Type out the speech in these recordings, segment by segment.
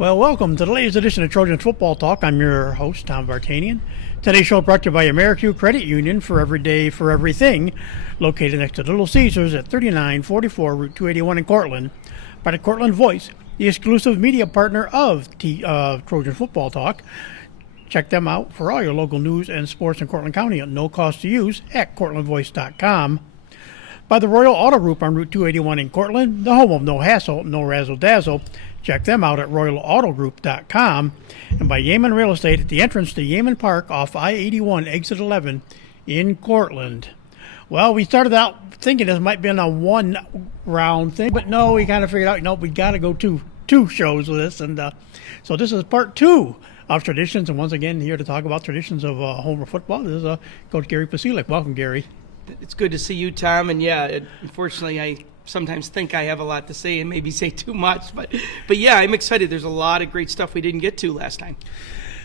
Well, welcome to the latest edition of Trojans Football Talk. I'm your host, Tom Vartanian. Today's show brought to you by AmeriQ Credit Union for every day, for everything, located next to Little Caesars at 3944 Route 281 in Cortland. By the Cortland Voice, the exclusive media partner of Trojan Football Talk. Check them out for all your local news and sports in Cortland County at no cost to use at cortlandvoice.com. By the Royal Auto Group on Route 281 in Cortland, the home of no hassle, no razzle-dazzle. Check them out at royalautogroup.com. And by Yeaman Real Estate at the entrance to Yeaman Park off I-81, exit 11 in Cortland. Well, we started out thinking this might be a one-round thing, but no, we kind of figured out, we got to go two shows with this. And so this is part two of traditions. And once again, here to talk about traditions of Homer football, this is Coach Gary Podsiedlik. Welcome, Gary. It's good to see you, Tom. And yeah, unfortunately, I sometimes think I have a lot to say and maybe say too much, but yeah, I'm excited. There's a lot of great stuff we didn't get to last time.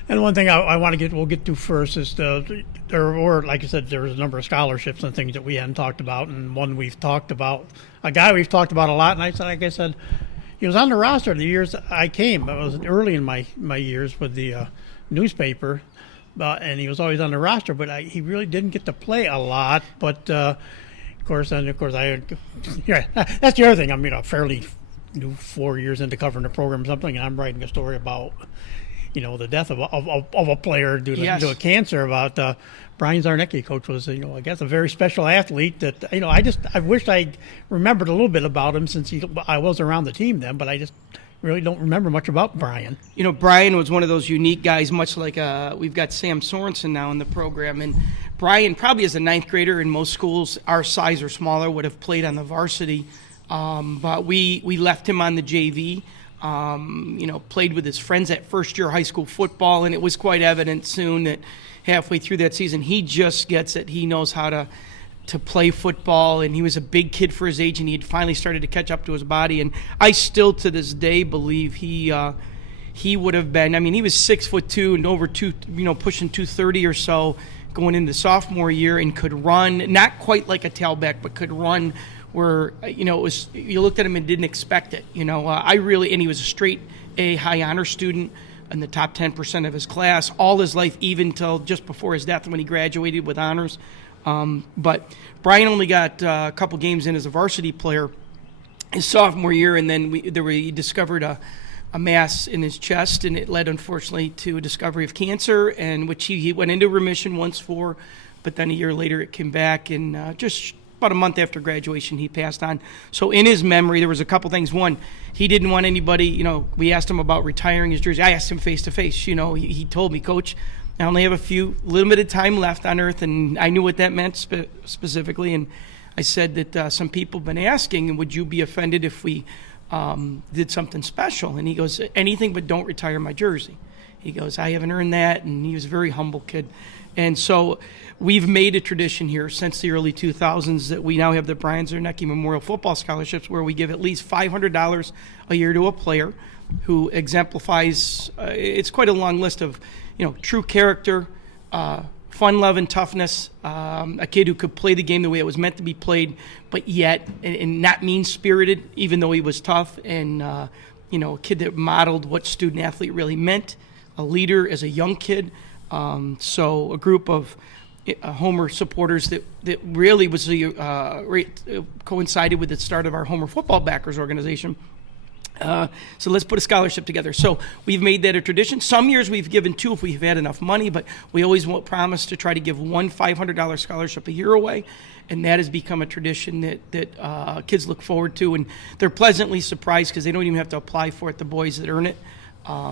And one thing we'll get to first is like I said, there's a number of scholarships and things that we hadn't talked about, and one we've talked about, a guy we've talked about a lot, and like I said, he was on the roster the years I came. It was early in my years with the newspaper, and he was always on the roster, but he really didn't get to play a lot, but Of course, that's the other thing. I'm fairly new, 4 years into covering the program or something, and I'm writing a story about, the death of a player due to a cancer. About Brian Zarnecki. Coach was, I guess, a very special athlete that, I wish I remembered a little bit about him since I was around the team then, but I just really don't remember much about Brian. Brian was one of those unique guys, much like we've got Sam Sorensen now in the program, and Brian, probably as a ninth grader in most schools our size or smaller, would have played on the varsity, but we left him on the JV. Played with his friends at first-year high school football, and it was quite evident soon that halfway through that season he just gets it. He knows how to play football, and he was a big kid for his age, and he had finally started to catch up to his body. And I still, to this day, believe he would have been. He was 6'2" and over pushing 230 or so going into sophomore year, and could run, not quite like a tailback, but could run where it was, you looked at him and didn't expect it. And he was a straight A high honor student in the top 10% of his class all his life, even till just before his death when he graduated with honors. But Brian only got a couple games in as a varsity player his sophomore year, and then he discovered a mass in his chest, and it led, unfortunately, to a discovery of cancer, and which he went into remission once for, but then a year later it came back, and just about a month after graduation he passed on. So in his memory, there was a couple things. One, he didn't want anybody, we asked him about retiring his jersey. I asked him face to face. He told me, Coach, I only have a little bit of time left on earth, and I knew what that meant specifically. And I said that some people have been asking, would you be offended if we did something special? And he goes, anything but don't retire my jersey. He goes, I haven't earned that. And he was a very humble kid. And so we've made a tradition here since the early 2000s that we now have the Brian Zarnecki Memorial Football Scholarships, where we give at least $500 a year to a player who exemplifies, it's quite a long list of, true character, fun, love, and toughness, a kid who could play the game the way it was meant to be played, but yet and not mean-spirited, even though he was tough, and a kid that modeled what student-athlete really meant, a leader as a young kid. So a group of Homer supporters that really was coincided with the start of our Homer Football Backers organization. So let's put a scholarship together. So we've made that a tradition. Some years we've given two if we've had enough money, but we always promise to try to give one $500 scholarship a year away, and that has become a tradition that kids look forward to, and they're pleasantly surprised because they don't even have to apply for it, the boys that earn it.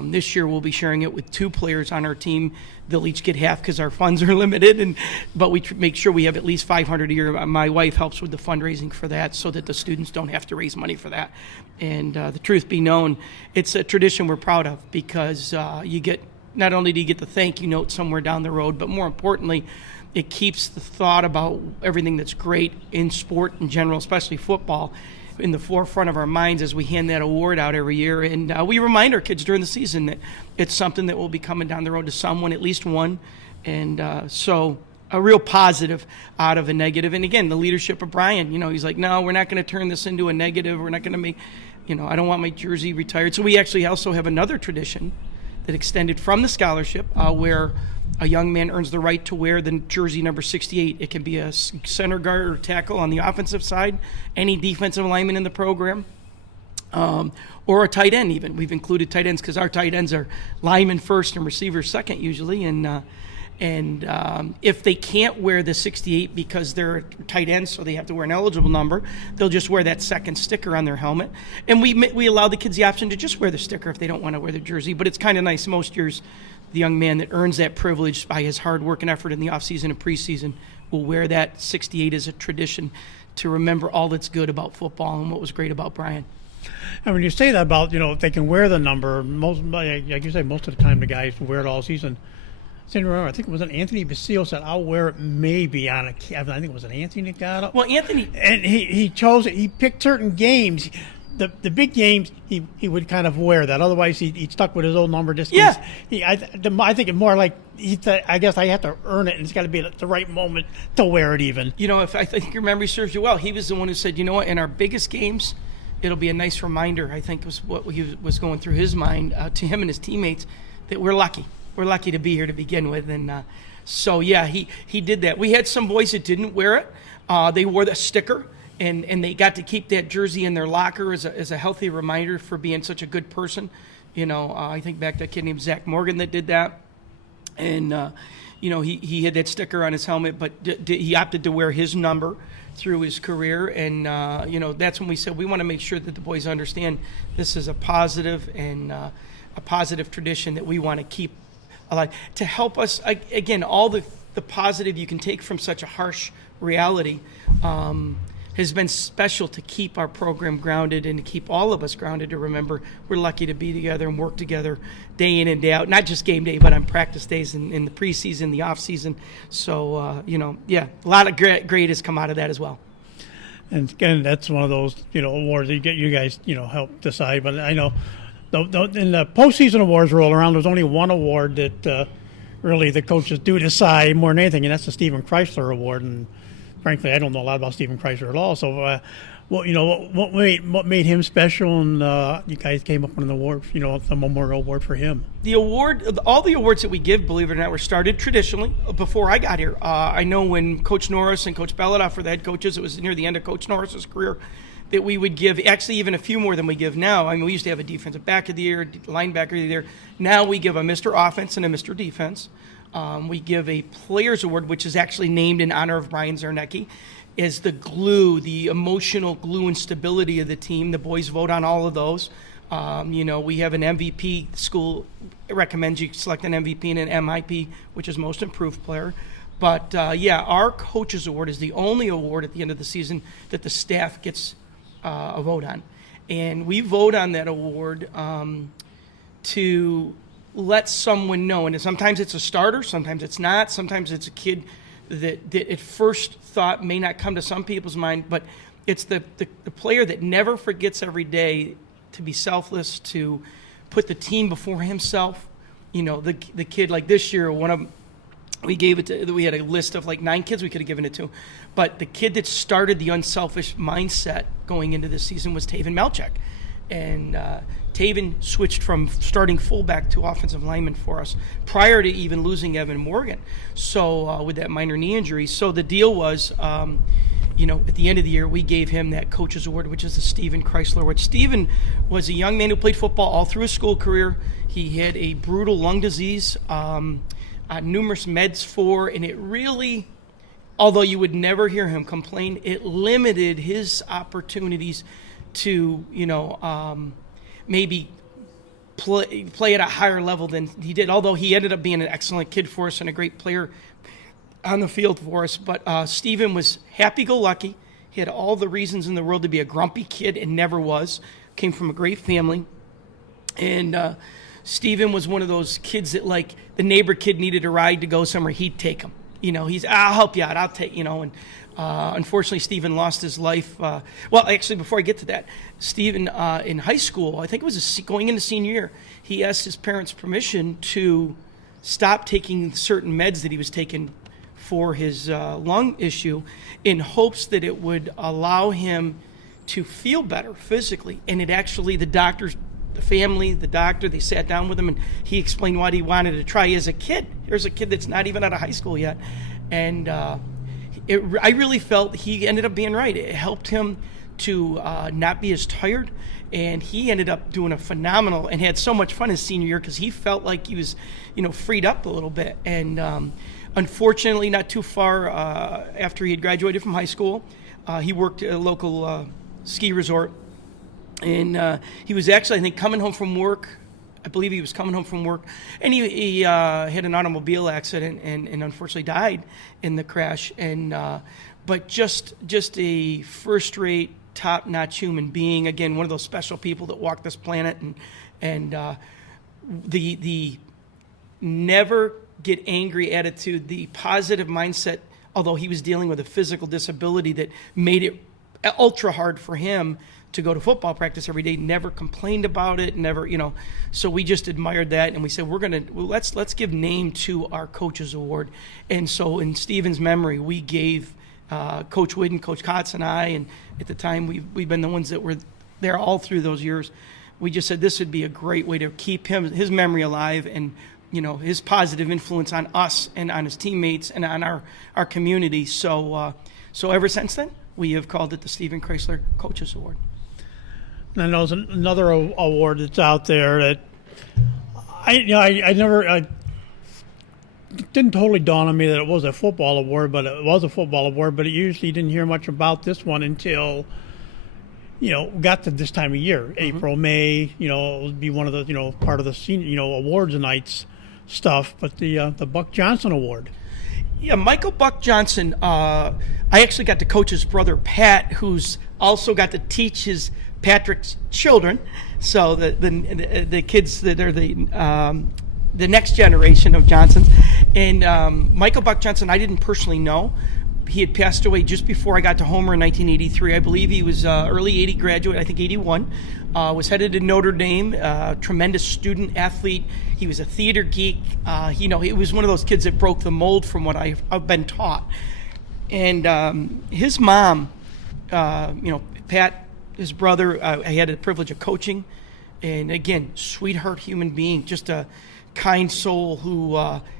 This year we'll be sharing it with two players on our team. They'll each get half because our funds are limited, but we make sure we have at least $500 a year. My wife helps with the fundraising for that so that the students don't have to raise money for that. And the truth be known, it's a tradition we're proud of because not only do you get the thank you note somewhere down the road, but more importantly, it keeps the thought about everything that's great in sport in general, especially football, in the forefront of our minds as we hand that award out every year. And we remind our kids during the season that it's something that will be coming down the road to someone, at least one. And so a real positive out of a negative. And again, the leadership of Brian, he's like, no, we're not going to turn this into a negative. We're not going to make I don't want my jersey retired. So we actually also have another tradition that extended from the scholarship where a young man earns the right to wear the jersey number 68. It can be a center guard or tackle on the offensive side, any defensive lineman in the program, or a tight end even. We've included tight ends because our tight ends are linemen first and receivers second usually. And if they can't wear the 68 because they're tight ends, so they have to wear an eligible number, they'll just wear that second sticker on their helmet. And we allow the kids the option to just wear the sticker if they don't want to wear the jersey. But it's kind of nice. Most years, the young man that earns that privilege by his hard work and effort in the offseason and preseason will wear that 68 as a tradition to remember all that's good about football and what was great about Brian. And when you say that about, if they can wear the number, like you say, most of the time the guys wear it all season. I think it was Anthony Basile said, I'll wear it maybe on I think it was Anthony that got it. Well, Anthony... And he chose it. He picked certain games. The big games, he would kind of wear that. Otherwise, he stuck with his old number. Just yeah. I think it's more like, I guess I have to earn it, and it's got to be at the right moment to wear it even. If I think your memory serves you well, he was the one who said, you know what, in our biggest games, it'll be a nice reminder, I think was what was going through his mind, to him and his teammates, that we're lucky. We're lucky to be here to begin with. And so, yeah, he did that. We had some boys that didn't wear it. They wore the sticker, and they got to keep that jersey in their locker as a healthy reminder for being such a good person. I think back to a kid named Zach Morgan that did that. And, he had that sticker on his helmet, but he opted to wear his number through his career. And, that's when we said we want to make sure that the boys understand this is a positive and a positive tradition that we want to keep alive. To help us, again, all the positive you can take from such a harsh reality has been special to keep our program grounded and to keep all of us grounded, to remember we're lucky to be together and work together day in and day out, not just game day, but on practice days and in the preseason, the off season. So, a lot of great has come out of that as well. And again, that's one of those, awards that you guys, help decide. But I know in the postseason awards roll around, there's only one award that really the coaches do decide more than anything, and that's the Stephen Chrysler Award. And frankly, I don't know a lot about Stephen Chrysler at all. So, what made him special? And you guys came up with an award, the memorial award for him. The award, all the awards that we give, believe it or not, were started traditionally before I got here. I know when Coach Norris and Coach Bellodoff were the head coaches, it was near the end of Coach Norris's career, that we would give, actually even a few more than we give now. I mean, we used to have a defensive back of the year, linebacker of the year. Now we give a Mr. Offense and a Mr. Defense. We give a Players Award, which is actually named in honor of Brian Zarnecki, as the glue, the emotional glue and stability of the team. The boys vote on all of those. We have an MVP. School recommends you select an MVP and an MIP, which is Most Improved Player. But, our Coaches Award is the only award at the end of the season that the staff gets a vote on. And we vote on that award to let someone know. And sometimes it's a starter, sometimes it's not, sometimes it's a kid that at first thought may not come to some people's mind, but it's the player that never forgets every day to be selfless, to put the team before himself. The kid, like this year, we had a list of like 9 kids we could have given it to. But the kid that started the unselfish mindset going into this season was Taven Melchek. And Taven switched from starting fullback to offensive lineman for us prior to even losing Evan Morgan. So with that minor knee injury. So the deal was, at the end of the year, we gave him that Coaches Award, which is the Stephen Chrysler Award. Stephen was a young man who played football all through his school career. He had a brutal lung disease, numerous meds for, and it really, although you would never hear him complain, it limited his opportunities to, maybe play at a higher level than he did, although he ended up being an excellent kid for us and a great player on the field for us. But Stephen was happy-go-lucky. He had all the reasons in the world to be a grumpy kid and never was. Came from a great family. And Stephen was one of those kids that, like, the neighbor kid needed a ride to go somewhere, he'd take him. I'll help you out, I'll take, and unfortunately, Stephen lost his life. Actually, before I get to that, Stephen, in high school, I think it was going into senior year, he asked his parents' permission to stop taking certain meds that he was taking for his lung issue in hopes that it would allow him to feel better physically. And it actually, the doctors, the family, the doctor, they sat down with him and he explained what he wanted to try as a kid. Here's a kid that's not even out of high school yet. And I really felt he ended up being right. It helped him to not be as tired. And he ended up doing a phenomenal and had so much fun his senior year because he felt like he was, freed up a little bit. And unfortunately, not too far after he had graduated from high school, he worked at a local ski resort. And he was actually, I think, coming home from work. I believe he was coming home from work. And he had an automobile accident and unfortunately died in the crash. And but just a first-rate, top-notch human being. Again, one of those special people that walk this planet. And the never get angry attitude, the positive mindset, although he was dealing with a physical disability that made it ultra hard for him to go to football practice every day, never complained about it, never, so we just admired that, and we said, let's give name to our Coaches Award. And so in Stephen's memory, we gave Coach Whidden, Coach Kotz, and I, and at the time, we've been the ones that were there all through those years. We just said this would be a great way to keep his memory alive and, his positive influence on us and on his teammates and on our community. So ever since then, we have called it the Stephen Chrysler Coaches Award. And there's another award that's out there that I never didn't totally dawn on me that it was a football award, but it was a football award. But it usually didn't hear much about this one until got to this time of year, April, May. It would be one of the part of the senior awards nights stuff. But the Buck Johnson Award. Yeah, Michael Buck Johnson. I actually got to coach his brother Pat, who's also got to teach Patrick's children, so the kids that are the next generation of Johnsons. And Michael Buck Johnson, I didn't personally know. He had passed away just before I got to Homer in 1983. I believe he was early 80 graduate, I think 81. Was headed to Notre Dame, tremendous student athlete. He was a theater geek. He was one of those kids that broke the mold from what I've been taught. And his mom, Pat, his brother, I had the privilege of coaching. And again, sweetheart human being, just a kind soul who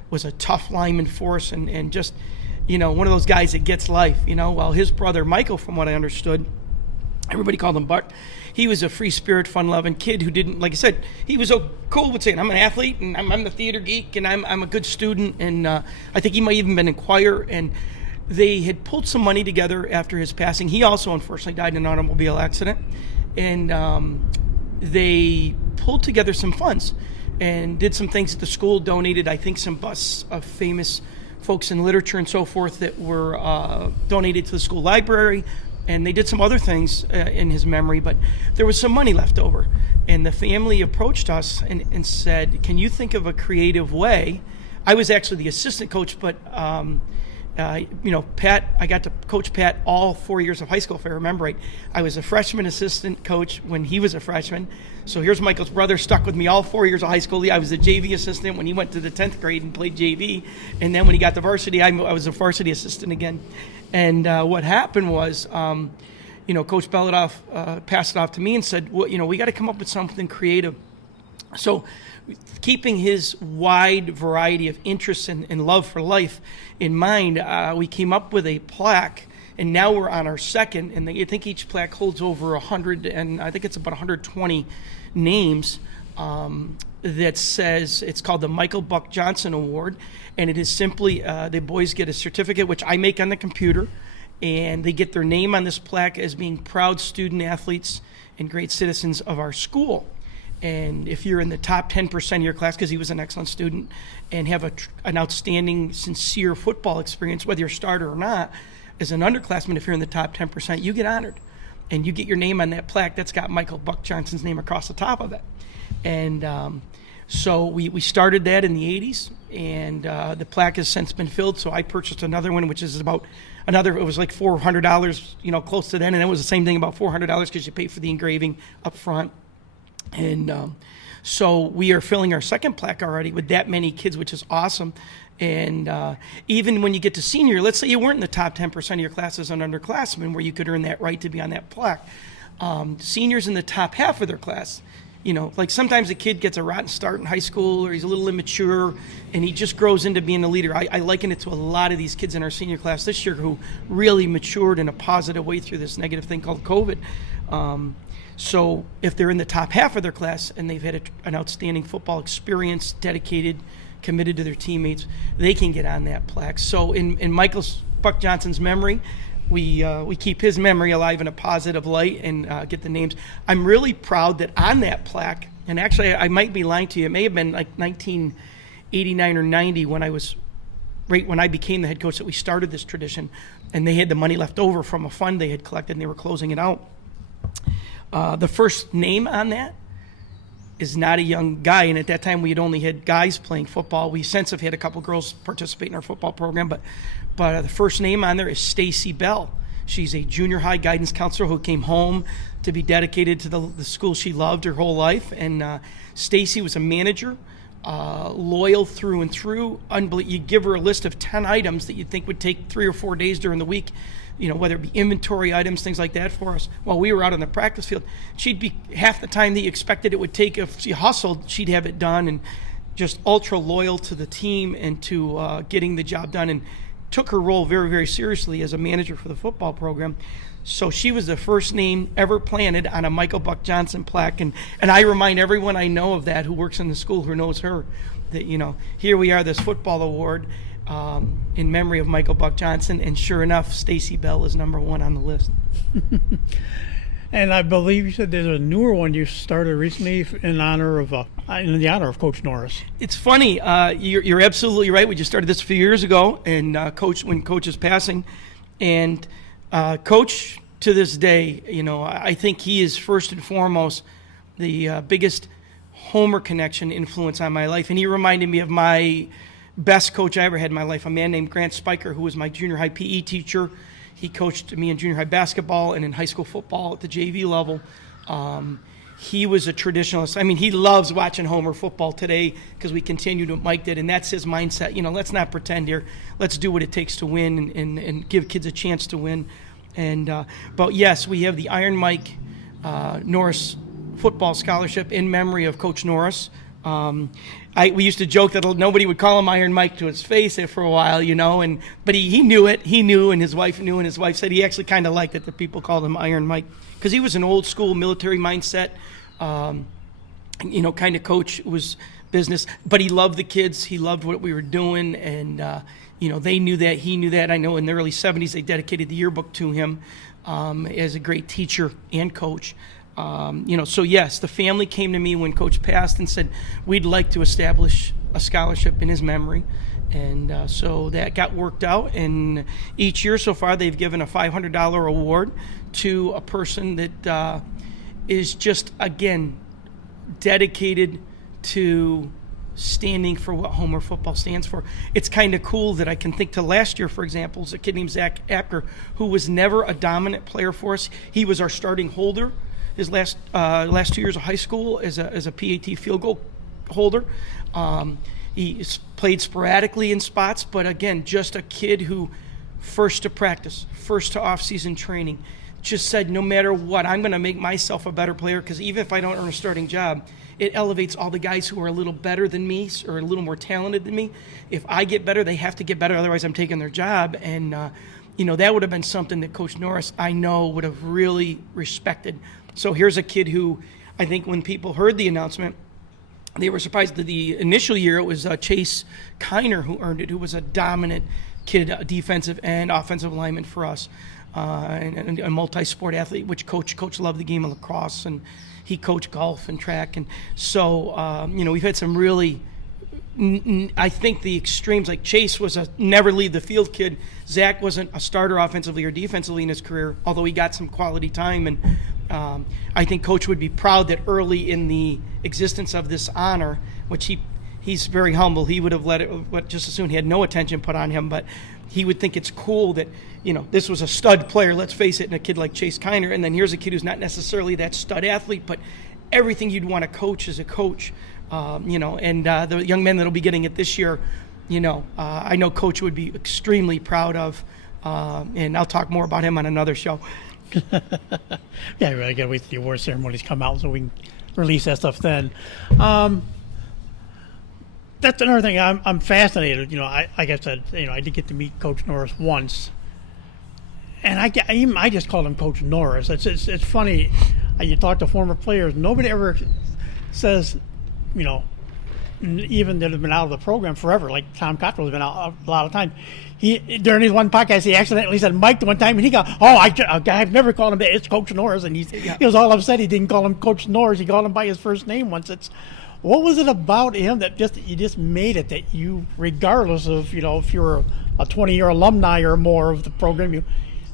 was a tough lineman for us and just, one of those guys that gets life, while his brother, Michael, from what I understood, everybody called him Buck. He was a free spirit, fun-loving kid who didn't, like I said, he was so cool with saying, I'm an athlete and I'm the theater geek and I'm a good student. And I think he might even been in choir. And they had pulled some money together after his passing. He also, unfortunately, died in an automobile accident. And they pulled together some funds and did some things at the school, donated, I think, some busts of famous folks in literature and so forth that were donated to the school library. And they did some other things in his memory, but there was some money left over. And the family approached us and said, can you think of a creative way? I was actually the assistant coach, but Pat, I got to coach Pat all 4 years of high school, if I remember right. I was a freshman assistant coach when he was a freshman. So here's Michael's brother, stuck with me all 4 years of high school. I was the JV assistant when he went to the 10th grade and played JV. And then when he got to varsity, I was a varsity assistant again. And what happened was, Coach Belodoff passed it off to me and said, well, we got to come up with something creative. So keeping his wide variety of interests and love for life in mind, we came up with a plaque, and now we're on our second, and I think each plaque holds over 100, and I think it's about 120 names that says, it's called the Michael Buck Johnson Award, and it is simply, the boys get a certificate, which I make on the computer, and they get their name on this plaque as being proud student athletes and great citizens of our school. And if you're in the top 10% of your class, because he was an excellent student, and have an outstanding, sincere football experience, whether you're a starter or not, as an underclassman, if you're in the top 10%, you get honored. And you get your name on that plaque that's got Michael Buck Johnson's name across the top of it. And so we started that in the 80s, and the plaque has since been filled, so I purchased another one, which is about it was like $400, close to then, and it was the same thing, about $400 because you pay for the engraving up front. And so we are filling our second plaque already with that many kids, which is awesome. And even when you get to senior, let's say you weren't in the top 10% of your class as an underclassman where you could earn that right to be on that plaque. Seniors in the top half of their class. Like sometimes a kid gets a rotten start in high school, or he's a little immature, and he just grows into being a leader. I liken it to a lot of these kids in our senior class this year who really matured in a positive way through this negative thing called COVID. So if they're in the top half of their class and they've had an outstanding football experience, dedicated, committed to their teammates, they can get on that plaque. So in Michael Buck Johnson's memory, we keep his memory alive in a positive light and get the names. I'm really proud that on that plaque, and actually I might be lying to you, it may have been like 1989 or 90 when I became the head coach that we started this tradition, and they had the money left over from a fund they had collected and they were closing it out. The first name on that is not a young guy, and at that time we had only had guys playing football. We since have had a couple girls participate in our football program, but the first name on there is Stacy Bell. She's a junior high guidance counselor who came home to be dedicated to the school she loved her whole life. And Stacy was a manager, loyal through and through. You give her a list of 10 items that you'd think would take 3 or 4 days during the week, whether it be inventory items, things like that for us. While we were out on the practice field, she'd be half the time that you expected it would take. If she hustled, she'd have it done, and just ultra loyal to the team and to getting the job done, and took her role very, very seriously as a manager for the football program. So she was the first name ever planted on a Michael Buck Johnson plaque. And I remind everyone I know of that who works in the school who knows her that, here we are, this football award in memory of Michael Buck Johnson. And sure enough, Stacy Bell is number one on the list. And I believe you said there's a newer one you started recently in the honor of Coach Norris. It's funny. You're absolutely right. We just started this a few years ago, and when Coach is passing, and Coach to this day, I think he is first and foremost the biggest Homer connection influence on my life, and he reminded me of my best coach I ever had in my life, a man named Grant Spiker, who was my junior high PE teacher. He coached me in junior high basketball and in high school football at the JV level. He was a traditionalist. I mean, he loves watching Homer football today because we continue to Mike did, and that's his mindset. Let's not pretend here. Let's do what it takes to win and give kids a chance to win. But yes, we have the Iron Mike Norris Football Scholarship in memory of Coach Norris. We used to joke that nobody would call him Iron Mike to his face for a while, but he knew it. He knew, and his wife knew, and his wife said he actually kind of liked it that people called him Iron Mike because he was an old school military mindset, kind of coach. It was business, but he loved the kids. He loved what we were doing, and they knew that. He knew that. I know in the early 70s they dedicated the yearbook to him as a great teacher and coach. So yes, the family came to me when Coach passed and said, we'd like to establish a scholarship in his memory. And so that got worked out. And each year so far, they've given a $500 award to a person that is just, again, dedicated to standing for what Homer football stands for. It's kind of cool that I can think to last year, for example, is a kid named Zach Apker, who was never a dominant player for us. He was our starting holder his last 2 years of high school as a PAT field goal holder. He played sporadically in spots, but again, just a kid who first to practice, first to off-season training, just said, no matter what, I'm going to make myself a better player because even if I don't earn a starting job, it elevates all the guys who are a little better than me or a little more talented than me. If I get better, they have to get better, otherwise I'm taking their job. And, that would have been something that Coach Norris, I know, would have really respected. So here's a kid who I think when people heard the announcement, they were surprised that the initial year it was Chase Kiner who earned it, who was a dominant kid, a defensive and offensive lineman for us, and a multi-sport athlete, which Coach loved the game of lacrosse, and he coached golf and track. And so, we've had some really, I think the extremes, like Chase was a never leave the field kid. Zach wasn't a starter offensively or defensively in his career, although he got some quality time. And I think Coach would be proud that early in the existence of this honor, which he's very humble, he would have let it just as soon. He had no attention put on him, but he would think it's cool that, this was a stud player, let's face it, and a kid like Chase Kiner, and then here's a kid who's not necessarily that stud athlete, but everything you'd want to coach as a coach, and the young men that'll be getting it this year, I know Coach would be extremely proud of, and I'll talk more about him on another show. Yeah, we really got to wait till the award ceremonies come out so we can release that stuff then. That's another thing. I'm fascinated. Like I said, I did get to meet Coach Norris once, and I just called him Coach Norris. It's funny. You talk to former players, nobody ever says, even that have been out of the program forever. Like Tom Cottrell's been out a lot of time. During his one podcast, he accidentally said Mike one time, and he got, I've never called him that. It's Coach Norris, and he was all upset. He didn't call him Coach Norris. He called him by his first name once. What was it about him that you just made it that you, regardless of if you're a 20-year alumni or more of the program,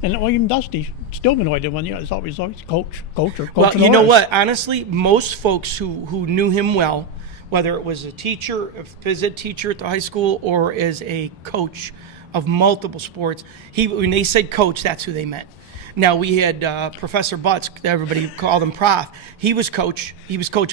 and even Dusty still been the one. It's always Coach or Coach. Well, Norris. you know what? Honestly, most folks who knew him well, whether it was a teacher, a phys ed teacher at the high school, or as a coach of multiple sports, when they said coach, that's who they meant. Now, we had Professor Butts, everybody called him Prof. He was Coach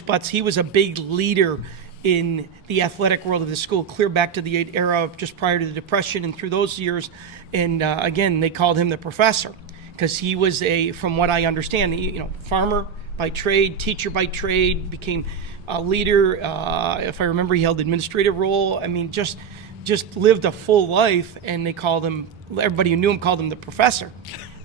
Butts. He was a big leader in the athletic world of the school, clear back to the era just prior to the Depression and through those years. And again, they called him the professor because he was from what I understand, farmer by trade, teacher by trade, became a leader. If I remember, he held administrative role. I mean, just lived a full life, and everybody who knew him called him the professor.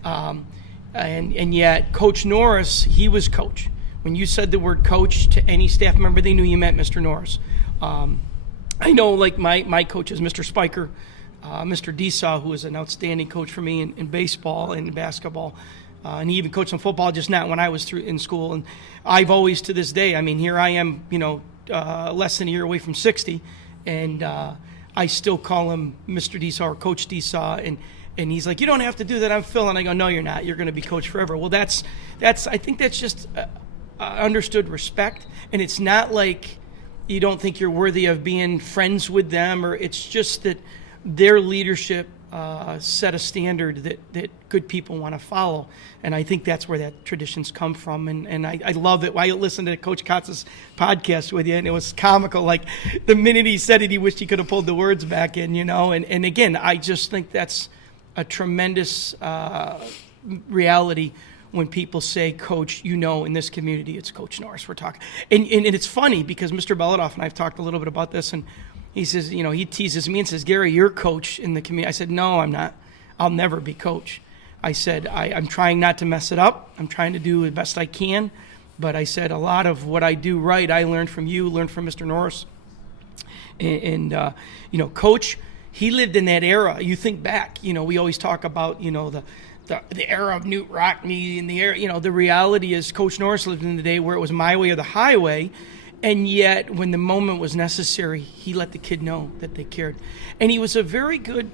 And yet Coach Norris, he was coach. When you said the word coach to any staff member, they knew you meant Mr. Norris. I know, like my coach is Mr. Spiker, Mr. Desaw, who is an outstanding coach for me in baseball and basketball. And he even coached some football, just not when I was in school. And I've always, to this day, here I am, less than a year away from 60, and I still call him Mr. Desaw or Coach Desaw. And he's like, you don't have to do that. I'm Phil. And I go, no, you're not. You're going to be coach forever. Well, I think that's just understood respect. And it's not like you don't think you're worthy of being friends with them, or it's just that their leadership set a standard that good people want to follow. And I think that's where that traditions come from. And I love it. I listened to Coach Kotz's podcast with you, and it was comical. Like, the minute he said it, he wished he could have pulled the words back in, And again, I just think that's a tremendous reality when people say coach. In this community, it's Coach Norris we're talking. And it's funny because Mr. Belodoff and I have talked a little bit about this, and he says, he teases me and says, Gary, you're coach in the community. I said, no, I'm not. I'll never be coach. I said, I'm trying not to mess it up. I'm trying to do the best I can. But I said, a lot of what I do right, I learned from you, learned from Mr. Norris. And Coach, he lived in that era. You think back, we always talk about, the era of Newt Rockne and the era, the reality is Coach Norris lived in the day where it was my way or the highway. And yet, when the moment was necessary, he let the kid know that they cared. And he was a very good,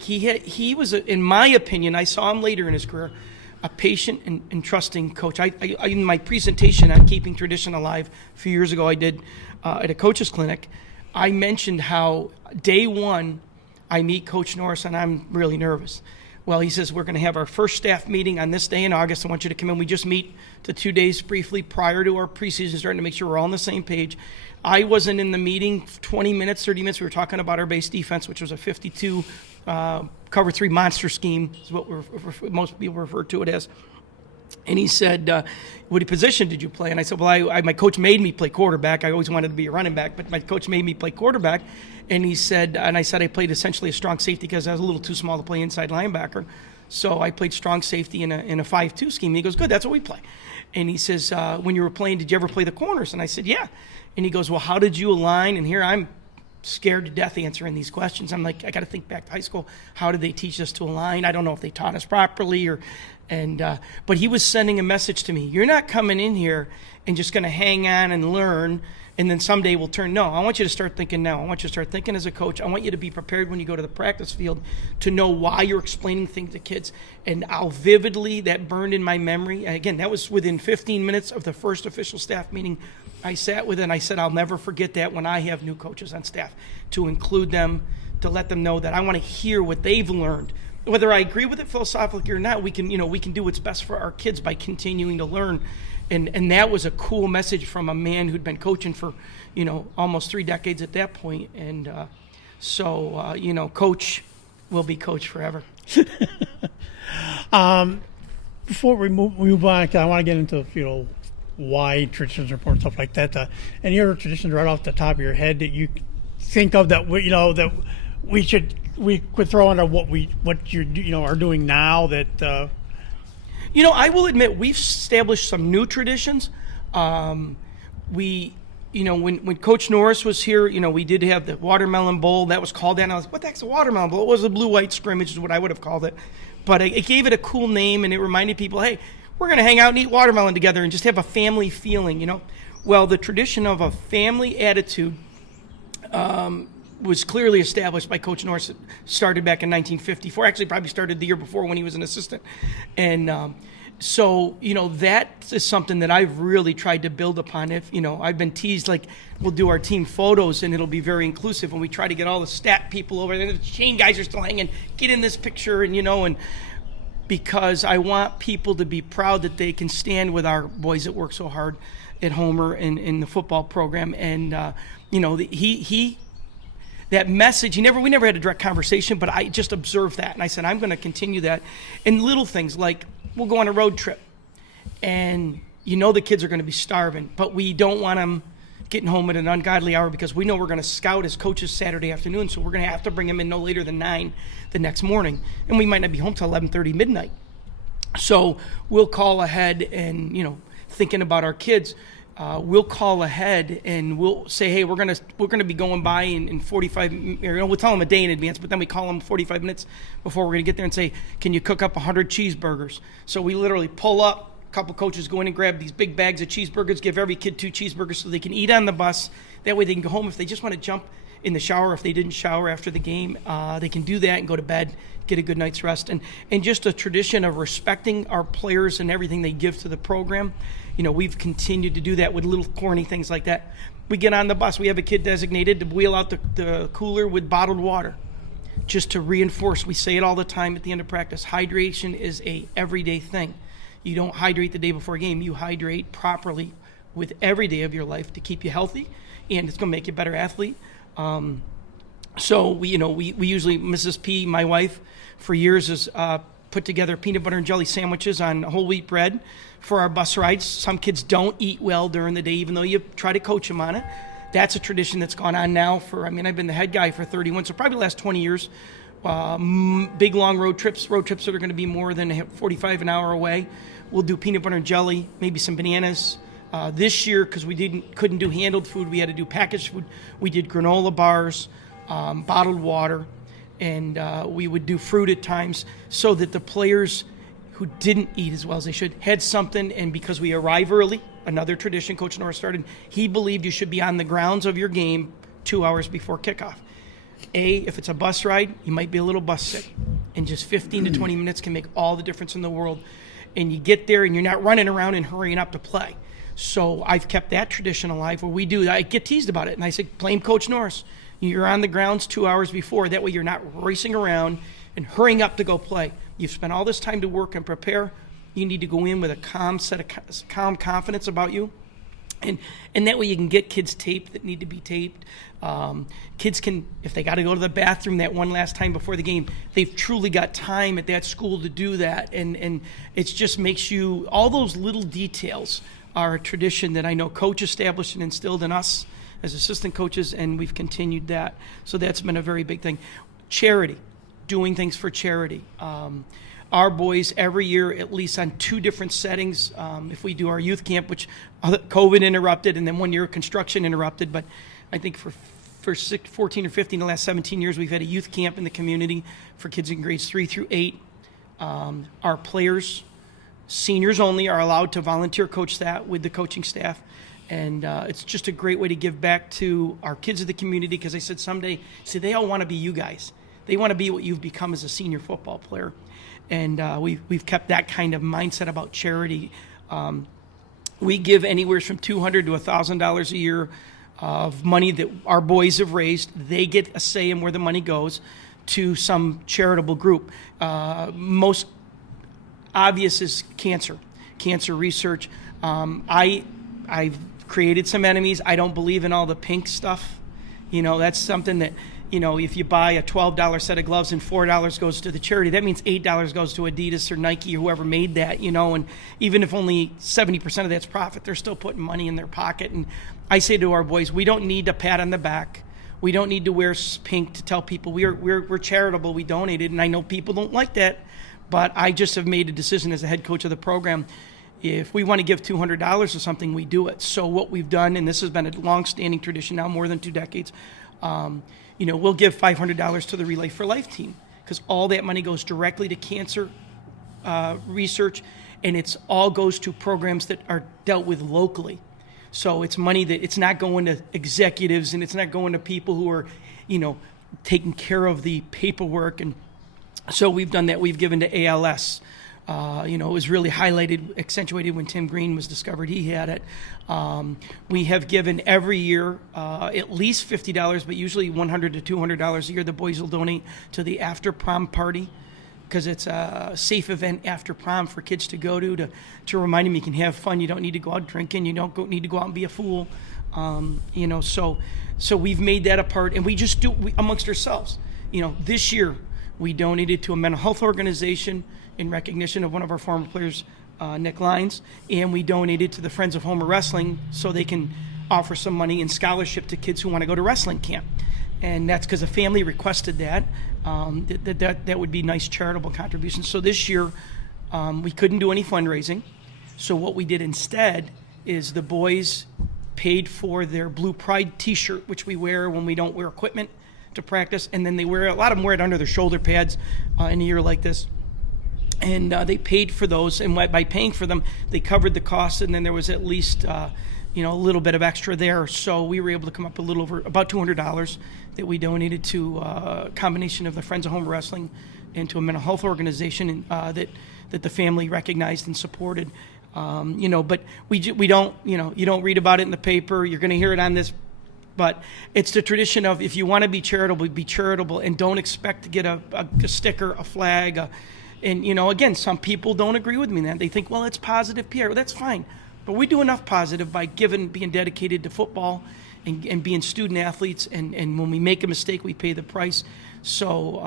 he was, in my opinion, I saw him later in his career, a patient and trusting coach. I in my presentation on keeping tradition alive a few years ago, I did at a coach's clinic, I mentioned how day one, I meet Coach Norris, and I'm really nervous. Well, he says, we're going to have our first staff meeting on this day in August. I want you to come in. We just meet the 2 days briefly prior to our preseason starting to make sure we're all on the same page. I wasn't in the meeting 20 minutes, 30 minutes. We were talking about our base defense, which was a 52 cover 3 monster scheme, is what most people refer to it as. And he said, what position did you play? And I said, well, my coach made me play quarterback. I always wanted to be a running back, but my coach made me play quarterback. And I said I played essentially a strong safety because I was a little too small to play inside linebacker. So I played strong safety in a 5-2 scheme. And he goes, good, that's what we play. And he says, when you were playing, did you ever play the corners? And I said, yeah. And he goes, well, how did you align? And here I'm scared to death answering these questions. I'm like, I got to think back to high school. How did they teach us to align? I don't know if they taught us properly but he was sending a message to me. You're not coming in here and just going to hang on and learn, and then someday we'll turn. No, I want you to start thinking now. I want you to start thinking as a coach. I want you to be prepared when you go to the practice field to know why you're explaining things to kids, and how vividly that burned in my memory. And again, that was within 15 minutes of the first official staff meeting I sat with, and I said, I'll never forget that when I have new coaches on staff, to include them, to let them know that I want to hear what they've learned. Whether I agree with it philosophically or not, we can do what's best for our kids by continuing to learn. And that was a cool message from a man who'd been coaching for, almost 3 decades at that point. And Coach will be coach forever. before we move on, 'cause I want to get into why traditions are important, stuff like that. Any other traditions right off the top of your head that you think of that that we could throw under what you are doing now that. I will admit we've established some new traditions. When Coach Norris was here, we did have the watermelon bowl. That was called that. And I was like, what the heck's a watermelon bowl? It was a blue-white scrimmage is what I would have called it. But it gave it a cool name, and it reminded people, hey, we're going to hang out and eat watermelon together and just have a family feeling, Well, the tradition of a family attitude was clearly established by Coach Norris. It started back in 1954. Actually, probably started the year before when he was an assistant. And so, that is something that I've really tried to build upon. I've been teased, like, we'll do our team photos and it'll be very inclusive. And we try to get all the stat people over there. The chain guys are still hanging. Get in this picture, and because I want people to be proud that they can stand with our boys that work so hard at Homer and in the football program. And, that message, we never had a direct conversation, but I just observed that. And I said, I'm going to continue that. And little things like we'll go on a road trip and the kids are going to be starving, but we don't want them getting home at an ungodly hour because we know we're going to scout as coaches Saturday afternoon. So we're going to have to bring them in no later than 9 the next morning. And we might not be home till 11:30 midnight. So we'll call ahead and, thinking about our kids, we'll call ahead and we'll say, hey, we're gonna be going by in 45. We'll tell them a day in advance, but then we call them 45 minutes before we're gonna get there and say, can you cook up 100 cheeseburgers? So we literally pull up. A couple coaches go in and grab these big bags of cheeseburgers, give every kid 2 cheeseburgers so they can eat on the bus. That way they can go home if they just want to jump in the shower. If they didn't shower after the game, they can do that and go to bed, get a good night's rest. And just a tradition of respecting our players and everything they give to the program. We've continued to do that with little corny things like that. We get on the bus. We have a kid designated to wheel out the cooler with bottled water just to reinforce. We say it all the time at the end of practice. Hydration is a everyday thing. You don't hydrate the day before a game. You hydrate properly with every day of your life to keep you healthy, and it's going to make you a better athlete. So we usually, Mrs. P, my wife, for years has put together peanut butter and jelly sandwiches on whole wheat bread for our bus rides. Some kids don't eat well during the day, even though you try to coach them on it. That's a tradition that's gone on now I've been the head guy for 31, so probably the last 20 years. Big, long road trips that are going to be more than 45 an hour away. We'll do peanut butter and jelly, maybe some bananas. This year, because we couldn't do handled food, we had to do packaged food. We did granola bars, bottled water, and we would do fruit at times so that the players who didn't eat as well as they should had something. And because we arrive early, another tradition Coach Norris started, he believed you should be on the grounds of your game 2 hours before kickoff. If it's a bus ride, you might be a little bus sick, and just 15 to 20 minutes can make all the difference in the world. And you get there and you're not running around and hurrying up to play. So I've kept that tradition alive where I get teased about it. And I say, blame Coach Norris. You're on the grounds 2 hours before. That way you're not racing around and hurrying up to go play. You've spent all this time to work and prepare. You need to go in with a calm confidence about you. And that way you can get kids taped that need to be taped. Kids can, if they got to go to the bathroom that one last time before the game, they've truly got time at that school to do that. And it just makes you, all those little details are a tradition that I know Coach established and instilled in us as assistant coaches, and we've continued that. So that's been a very big thing. Charity, doing things for charity. Our boys every year, at least on 2 different settings, if we do our youth camp, which COVID interrupted, and then 1 year construction interrupted, but I think for 14 or 15, the last 17 years, we've had a youth camp in the community for kids in grades 3 through 8. Our players, seniors only, are allowed to volunteer coach that with the coaching staff. And it's just a great way to give back to our kids of the community, because I said someday, they all want to be you guys. They want to be what you've become as a senior football player. And we've kept that kind of mindset about charity. We give anywhere from $200 to $1,000 a year of money that our boys have raised. They get a say in where the money goes to some charitable group. Most obvious is cancer research. I've created some enemies. I don't believe in all the pink stuff. That's something that, if you buy a $12 set of gloves and $4 goes to the charity, that means $8 goes to Adidas or Nike or whoever made that, and even if only 70% of that's profit, they're still putting money in their pocket. And I say to our boys, we don't need a pat on the back. We don't need to wear pink to tell people we're charitable, we donated. And I know people don't like that, but I just have made a decision as a head coach of the program. If we want to give $200 or something, we do it. So what we've done, and this has been a long-standing tradition now, more than 2 decades, we'll give $500 to the Relay for Life team because all that money goes directly to cancer research, and it's all goes to programs that are dealt with locally. So it's money that it's not going to executives and it's not going to people who are, taking care of the paperwork. And so we've done that. We've given to ALS. It was really highlighted, accentuated when Tim Green was discovered. He had it. We have given every year at least $50, but usually $100 to $200 a year. The boys will donate to the after prom party because it's a safe event after prom for kids to go to remind them you can have fun. You don't need to go out drinking. You don't need to go out and be a fool. So we've made that a part, and we just do amongst ourselves. This year we donated to a mental health organization in recognition of one of our former players, Nick Lyons, and we donated to the Friends of Homer Wrestling so they can offer some money and scholarship to kids who want to go to wrestling camp. And that's because a family requested that. That would be nice charitable contributions. So this year, we couldn't do any fundraising. So what we did instead is the boys paid for their Blue Pride T-shirt, which we wear when we don't wear equipment to practice, and then a lot of them wear it under their shoulder pads in a year like this. And they paid for those, and by paying for them, they covered the costs, and then there was at least a little bit of extra there. So we were able to come up a little over about $200 that we donated to a combination of the Friends of Home Wrestling and to a mental health organization that the family recognized and supported. But we don't, you don't read about it in the paper. You're going to hear it on this. But it's the tradition of if you want to be charitable, and don't expect to get a sticker, a flag, and, again, some people don't agree with me in that. They think, well, it's positive PR. Well, that's fine. But we do enough positive by being dedicated to football and being student athletes. And when we make a mistake, we pay the price. So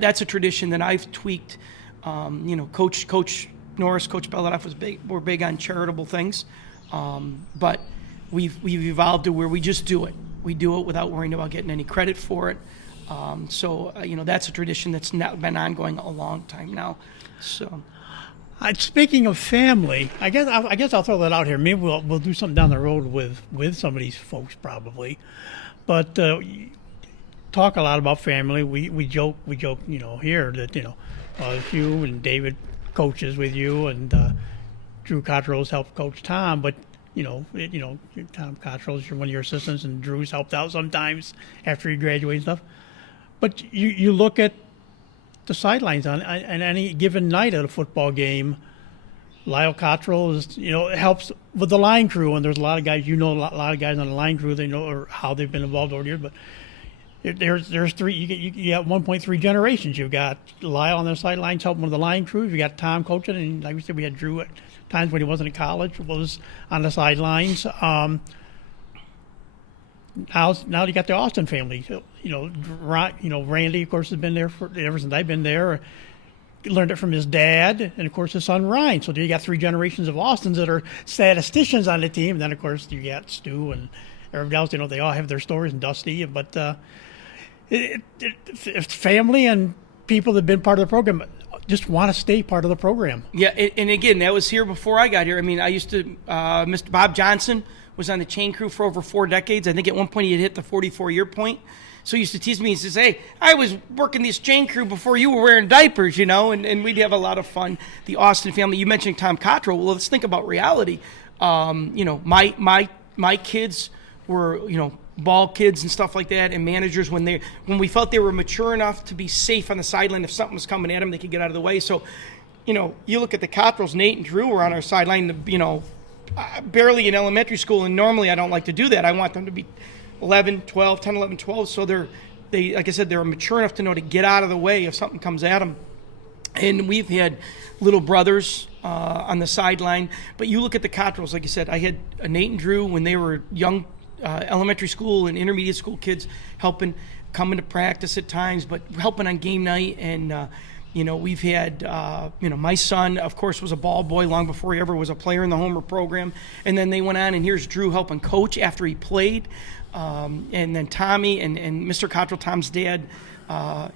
that's a tradition that I've tweaked. Coach Norris, Coach Beloff were big on charitable things. But we've evolved to where we just do it. We do it without worrying about getting any credit for it. That's a tradition that's been ongoing a long time now. So, speaking of family, I guess I'll throw that out here. Maybe we'll do something down the road with some of these folks probably, but talk a lot about family. We joke here that Hugh and David coaches with you, and Drew Cottrell's helped coach Tom, but. Tom Cottrell's one of your assistants, and Drew's helped out sometimes after he graduates and stuff. But you look at the sidelines on any given night at a football game. Lyle Cottrell helps with the line crew, and there's a lot of guys a lot of guys on the line crew. They know or how they've been involved over the years. But there's three. You got 1.3 generations. You've got Lyle on the sidelines helping with the line crew. You got Tom coaching, and like we said, we had Drew at times when he wasn't in college, was on the sidelines. Now you got the Austin family. Randy, of course, has been there ever since I've been there. Learned it from his dad, and of course his son Ryan. So you got 3 generations of Austins that are statisticians on the team. And then of course you got Stu and everybody else. They all have their stories, and Dusty. But it's family and people that have been part of the program just want to stay part of the program. Yeah, and again, that was here before I got here. I mean, I used to, Mr. Bob Johnson was on the chain crew for over 4 decades. I think at one point he had hit the 44-year point. So he used to tease me. He says, hey, I was working this chain crew before you were wearing diapers, and we'd have a lot of fun. The Austin family, you mentioned Tom Cottrell. Well, let's think about reality. My kids were, ball kids and stuff like that, and managers when we felt they were mature enough to be safe on the sideline. If something was coming at them, they could get out of the way. So, you look at the Cottrells, Nate and Drew were on our sideline, barely in elementary school, and normally I don't like to do that. I want them to be 10, 11, 12, so they like I said, they're mature enough to know to get out of the way if something comes at them. And we've had little brothers on the sideline, but you look at the Cottrells, like you said, I had Nate and Drew when they were young elementary school and intermediate school kids, helping coming to practice at times, but helping on game night. And we've had my son, of course, was a ball boy long before he ever was a player in the Homer program. And then they went on, and here's Drew helping coach after he played. And then Tommy and Mr. Cottrell, Tom's dad,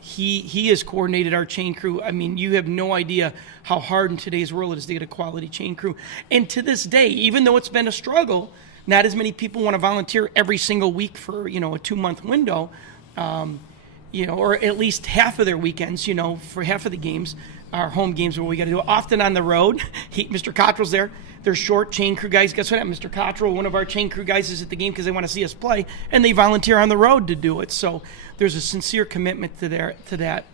he has coordinated our chain crew. I mean, you have no idea how hard in today's world it is to get a quality chain crew. And to this day, even though it's been a struggle, not as many people want to volunteer every single week for, a 2-month window, or at least half of their weekends, for half of the games, our home games where we got to do it. Often on the road. Mr. Cottrell's there. They're short chain crew guys. Guess what? Mr. Cottrell, one of our chain crew guys, is at the game because they want to see us play, and they volunteer on the road to do it. So there's a sincere commitment to that,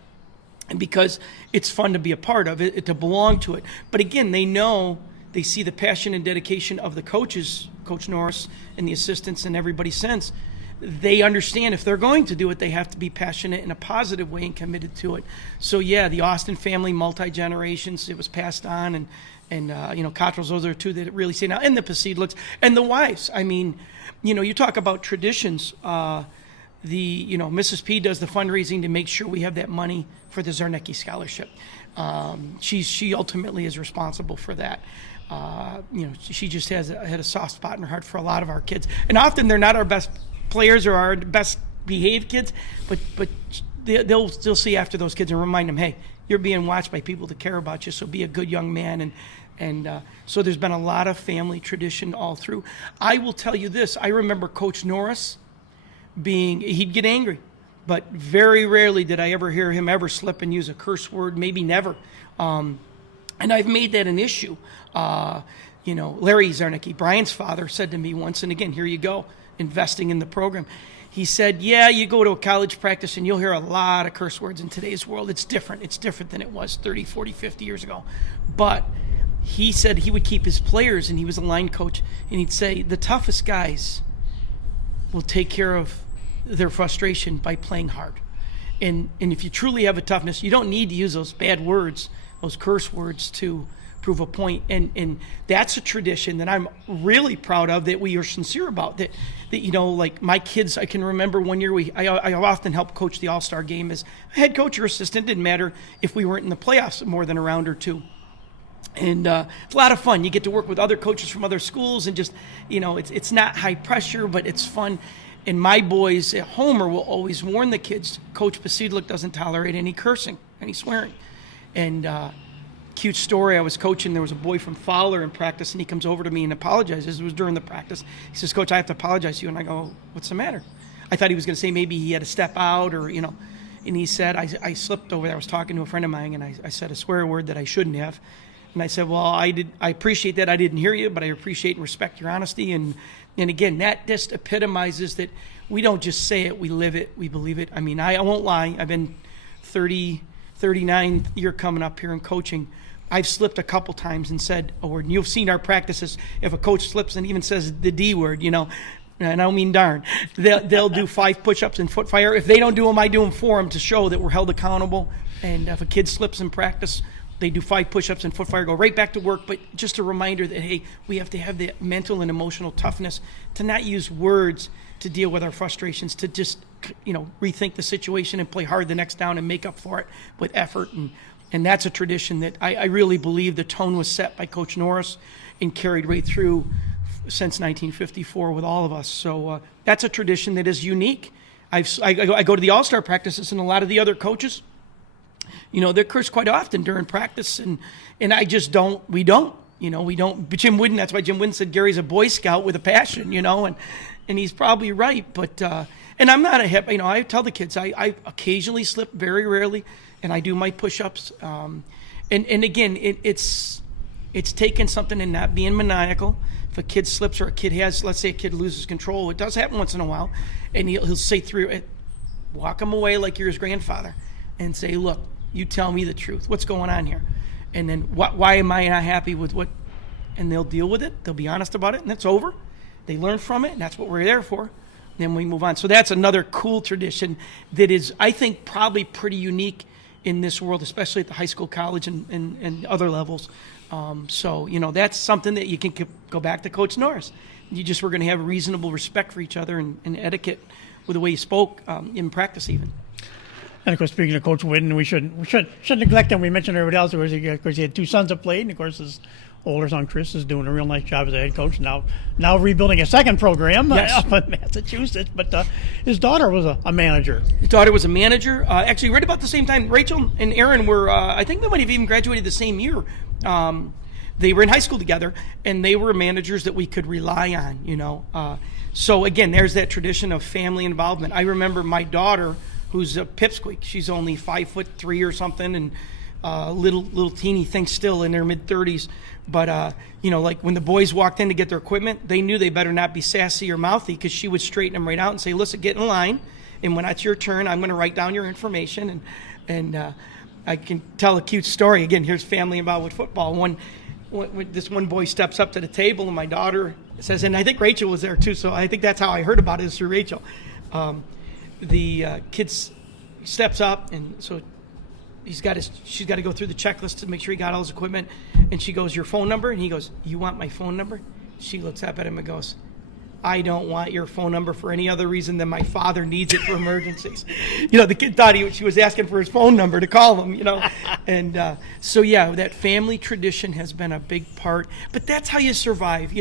and because it's fun to be a part of it, to belong to it. But again, they see the passion and dedication of the coaches, Coach Norris and the assistants and everybody since. They understand if they're going to do it, they have to be passionate in a positive way and committed to it. So yeah, the Austin family, multi-generations, it was passed on, and Cottrell's, those are two that really say now, and the Podsiedliks and the wives. I mean, you talk about traditions. Mrs. P does the fundraising to make sure we have that money for the Zarnecki scholarship. She ultimately is responsible for that. She just had a soft spot in her heart for a lot of our kids, and often they're not our best players or our best behaved kids, but they'll still see after those kids and remind them, hey, you're being watched by people that care about you, so be a good young man. And so there's been a lot of family tradition all through. I will tell you this, I remember Coach Norris he'd get angry, but very rarely did I ever hear him ever slip and use a curse word, maybe never. And I've made that an issue. Larry Zarnecki, Brian's father, said to me once, and again, here you go, investing in the program. He said, yeah, you go to a college practice and you'll hear a lot of curse words in today's world. It's different. It's different than it was 30, 40, 50 years ago. But he said he would keep his players, and he was a line coach, and he'd say the toughest guys will take care of their frustration by playing hard. And if you truly have a toughness, you don't need to use those bad words, those curse words, to prove a point. And that's a tradition that I'm really proud of, that we are sincere about. That like my kids, I can remember one year I often helped coach the All-Star game as a head coach or assistant. Didn't matter if we weren't in the playoffs more than a round or two. And it's a lot of fun. You get to work with other coaches from other schools, and just, it's not high pressure, but it's fun. And my boys at Homer will always warn the kids, Coach Podsiedlik doesn't tolerate any cursing, any swearing. And cute story, I was coaching, there was a boy from Fowler in practice, and he comes over to me and apologizes. It was during the practice. He says, Coach, I have to apologize to you. And I go, what's the matter? I thought he was going to say maybe he had to step out or, And he said, I slipped over there. I was talking to a friend of mine, and I said a swear word that I shouldn't have. And I said, well, I appreciate that. I didn't hear you, but I appreciate and respect your honesty. And again, that just epitomizes that we don't just say it, we live it, we believe it. I mean, I won't lie. I've been 39 year coming up here in coaching. I've slipped a couple times and said a word. And you've seen our practices. If a coach slips and even says the D word, and I don't mean darn, they'll do 5 push-ups and foot fire. If they don't do them, I do them for them to show that we're held accountable. And if a kid slips in practice, they do 5 push-ups and foot fire, go right back to work. But just a reminder that, hey, we have to have the mental and emotional toughness to not use words to deal with our frustrations, to just, rethink the situation and play hard the next down and make up for it with effort. And that's a tradition that I really believe the tone was set by Coach Norris and carried right through since 1954 with all of us. So that's a tradition that is unique. I go to the All-Star practices, and a lot of the other coaches, they're cursed quite often during practice, and we don't. But Jim Wooden, that's why Jim Wooden said Gary's a Boy Scout with a passion, and he's probably right. But, and I'm not a hip, I tell the kids, I occasionally slip, very rarely, and I do my push-ups. And again, it's taking something and not being maniacal. If a kid slips or let's say a kid loses control, it does happen once in a while, and he'll say through it, walk him away like you're his grandfather and say, look, you tell me the truth. What's going on here? And then why am I not happy with what? And they'll deal with it. They'll be honest about it, and it's over. They learn from it, and that's what we're there for. Then we move on. So that's another cool tradition that is, I think, probably pretty unique in this world, especially at the high school, college, and other levels. So, that's something that you can go back to Coach Norris. you just were going to have reasonable respect for each other and etiquette with the way you spoke in practice even. And of course, speaking of Coach Whitten, we shouldn't neglect him. We mentioned everybody else. Of course, he had 2 sons that played, and of course, his older son Chris is doing a real nice job as a head coach. Now rebuilding a second program up in Massachusetts. But his daughter was a manager. His daughter was a manager. Actually, right about the same time, Rachel and Aaron were. I think they might have even graduated the same year. They were in high school together, and they were managers that we could rely on. So again, there's that tradition of family involvement. I remember my daughter, who's a pipsqueak. She's only 5'3" or something, and little teeny thing still in their mid-30s. But like when the boys walked in to get their equipment, they knew they better not be sassy or mouthy, because she would straighten them right out and say, "Listen, get in line, and when it's your turn, I'm going to write down your information." And I can tell a cute story. Again, here's family involved with football. When this one boy steps up to the table, and my daughter says, and I think Rachel was there too, so I think that's how I heard about it, is through Rachel. The kid steps up, and so she's got to go through the checklist to make sure he got all his equipment, and she goes, "Your phone number?" And he goes, "You want my phone number?" She looks up at him and goes, "I don't want your phone number for any other reason than my father needs it for emergencies." The kid thought she was asking for his phone number to call him, And so, yeah, that family tradition has been a big part. But that's how you survive.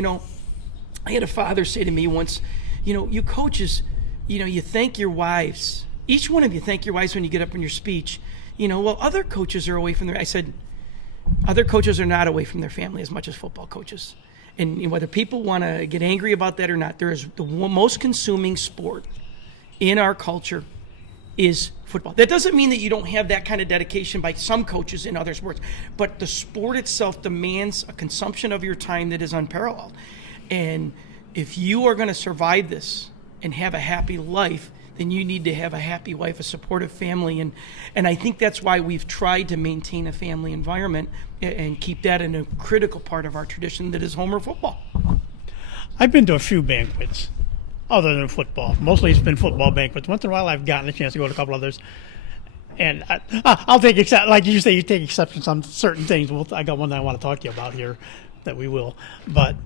I had a father say to me once, you coaches, you thank your wives. Each one of you thank your wives when you get up in your speech. Well, other coaches are away from I said, other coaches are not away from their family as much as football coaches. And whether people want to get angry about that or not, there is the most consuming sport in our culture is football. That doesn't mean that you don't have that kind of dedication by some coaches in other sports, but the sport itself demands a consumption of your time that is unparalleled. And if you are going to survive this and have a happy life, then you need to have a happy wife, a supportive family. And I think that's why we've tried to maintain a family environment and keep that in a critical part of our tradition that is Homer football. I've been to a few banquets other than football. Mostly it's been football banquets. Once in a while I've gotten a chance to go to a couple others. And I'll take exception, like you say, you take exceptions on certain things. I got one that I want to talk to you about here that we will. But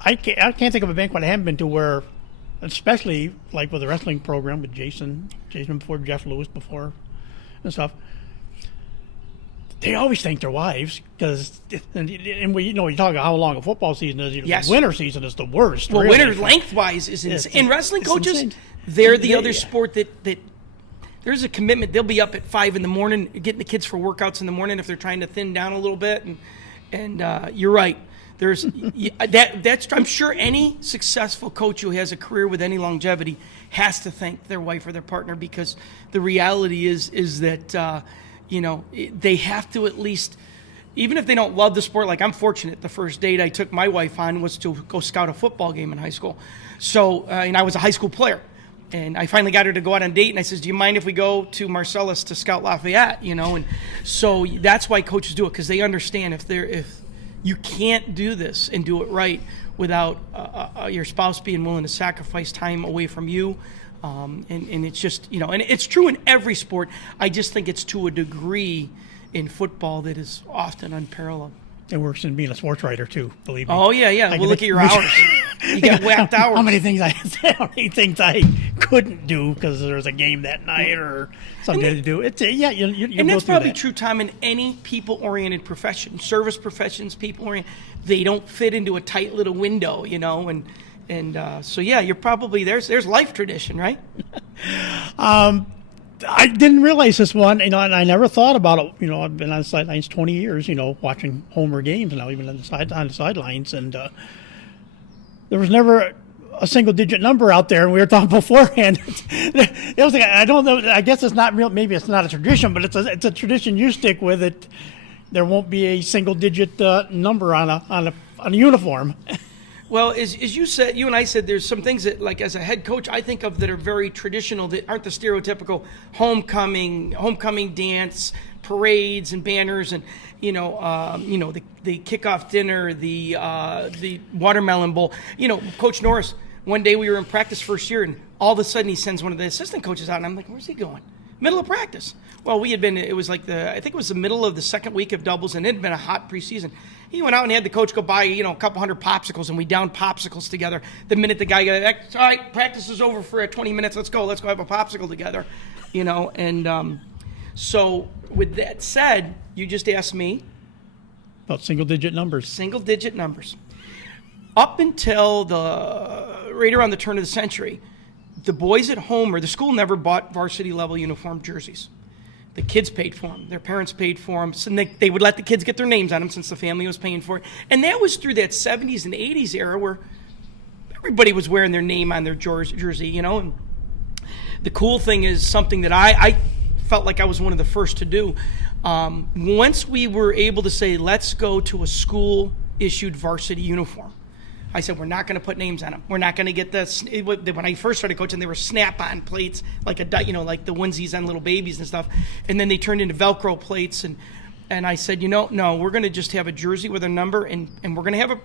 I can't think of a banquet I haven't been to where, especially like with the wrestling program with Jason before, Jeff Lewis before and stuff, they always thank their wives, because and we you talk about how long a football season is. Yes. The winter season is the worst. Well, really. winter lengthwise is insane. And wrestling coaches, insane. they're the other sport that there's a commitment. They'll be up at 5 a.m. getting the kids for workouts in the morning if they're trying to thin down a little bit. And you're right. There's that's I'm sure any successful coach who has a career with any longevity has to thank their wife or their partner, because the reality is that they have to, at least, even if they don't love the sport. Like, I'm fortunate. The first date I took my wife on was to go scout a football game in high school. So and I was a high school player. And I finally got her to go out on a date, and I says, "Do you mind if we go to Marcellus to scout Lafayette?" And so that's why coaches do it, because they understand if you can't do this and do it right without your spouse being willing to sacrifice time away from you. And it's just, and it's true in every sport. I just think it's to a degree in football that is often unparalleled. It works in being a sports writer too, believe me. Oh yeah. Well, look at your hours. You got whacked hours. How many things I couldn't do because there was a game that night or something to do. It's you and go that's through probably that. true, Tom, in any people-oriented profession. Service professions, people-oriented, they don't fit into a tight little window, and so yeah, you're probably there's life tradition, right? I didn't realize this one, and I never thought about it. I've been on the sidelines 20 years, watching Homer games, and now even on the sidelines, and there was never a single-digit number out there. And we were talking beforehand. It was like, I don't know. I guess it's not real. Maybe it's not a tradition, but it's a tradition you stick with. It there won't be a single-digit number on a uniform. Well, as you said, you and I said, there's some things that, like, as a head coach, I think of that are very traditional, that aren't the stereotypical homecoming dance, parades and banners, and the kickoff dinner, the watermelon bowl. Coach Norris, one day we were in practice first year, and all of a sudden he sends one of the assistant coaches out, and I'm like, "Where's he going?" Middle of practice. Well, it was like I think it was the middle of the second week of doubles, and it had been a hot preseason. He went out and had the coach go buy, a couple hundred popsicles, and we downed popsicles together. The minute the guy got all right, practice is over for 20 minutes, let's go have a popsicle together, and so with that said, you just asked me. About single-digit numbers. Single-digit numbers. Up until right around the turn of the century, the boys at home or the school never bought varsity level uniform jerseys. The kids paid for them. Their parents paid for them. So they would let the kids get their names on them since the family was paying for it. And that was through that 70s and 80s era where everybody was wearing their name on their jersey, And the cool thing is something that I felt like I was one of the first to do. Once we were able to say, let's go to a school-issued varsity uniform, I said, we're not going to put names on them. We're not going to get this. When I first started coaching, they were snap-on plates, like like the onesies on little babies and stuff. And then they turned into Velcro plates. And I said, no, we're going to just have a jersey with a number, and we're going to have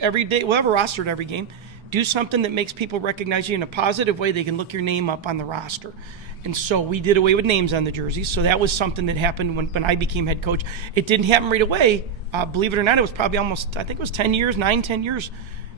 every day. We'll have a roster at every game. Do something that makes people recognize you in a positive way. They can look your name up on the roster. And so we did away with names on the jerseys. So that was something that happened when I became head coach. It didn't happen right away. Believe it or not, it was probably almost, I think it was 10 years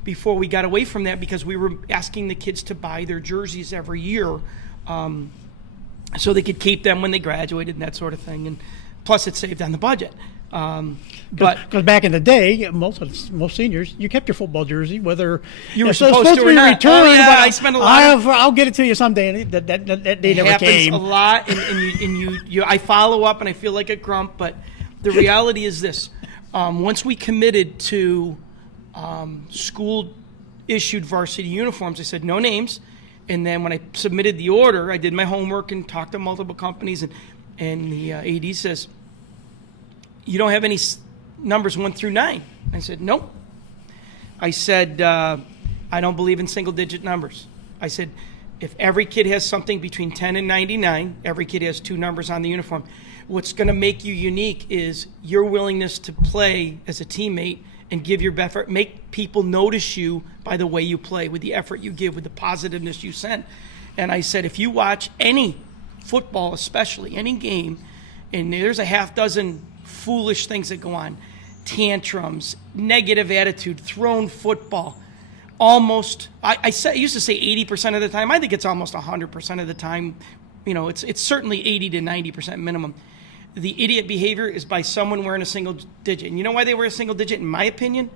before we got away from that because we were asking the kids to buy their jerseys every year so they could keep them when they graduated and that sort of thing. And plus it saved on the budget. Because back in the day, most seniors, you kept your football jersey, whether you were supposed to or be not. returned. I spent a lot. I'll get it to you someday. And that day never came. It happens a lot, and you I follow up, and I feel like a grump. But the reality is this: once we committed to school-issued varsity uniforms, I said no names, and then when I submitted the order, I did my homework and talked to multiple companies, and the AD says, you don't have any numbers 1 through 9. I said, nope. I said, I don't believe in single-digit numbers. I said, if every kid has something between 10 and 99, every kid has 2 numbers on the uniform. What's going to make you unique is your willingness to play as a teammate and give your best effort. Make people notice you by the way you play, with the effort you give, with the positiveness you send. And I said, if you watch any football, especially any game, and there's a half dozen foolish things that go on, tantrums, negative attitude, thrown football, almost, I used to say 80% of the time. I think it's almost 100% of the time. It's certainly 80 to 90% minimum. The idiot behavior is by someone wearing a single digit. And you know why they wear a single digit, in my opinion?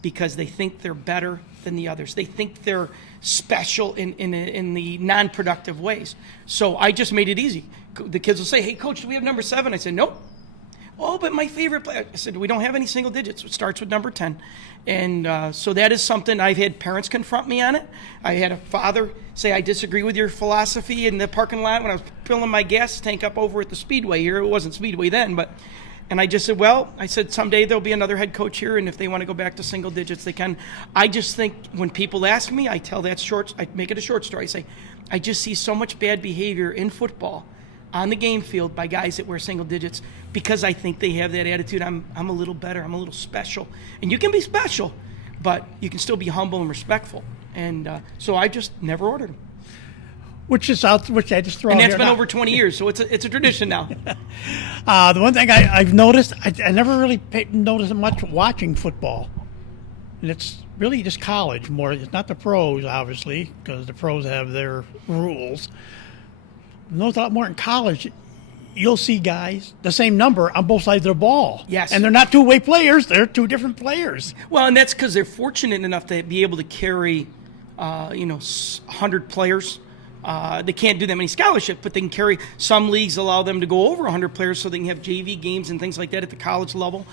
Because they think they're better than the others. They think they're special in the non-productive ways. So I just made it easy. The kids will say, hey, coach, do we have number 7? I said, nope. Oh, but my favorite player. I said, we don't have any single digits. It starts with number 10. And so that is something I've had parents confront me on it. I had a father say, I disagree with your philosophy in the parking lot when I was filling my gas tank up over at the Speedway here. It wasn't Speedway then, and I just said, someday there'll be another head coach here, and if they want to go back to single digits, they can. I just think when people ask me, I make it a short story. I say, I just see so much bad behavior in football on the game field by guys that wear single digits because I think they have that attitude. I'm a little better. I'm a little special. And you can be special, but you can still be humble and respectful. And so I just never ordered them. Which I just throw. And that's here been now. over 20 years, so it's a tradition now. The one thing I've noticed, I never really noticed much watching football, and it's really just college more. It's not the pros, obviously, because the pros have their rules. I noticed a lot more in college. You'll see guys the same number on both sides of the ball. Yes. And they're not two-way players. They're 2 different players. Well, and that's because they're fortunate enough to be able to carry, 100 players. They can't do that many scholarships, but they can carry. Some leagues allow them to go over 100 players so they can have JV games and things like that at the college level.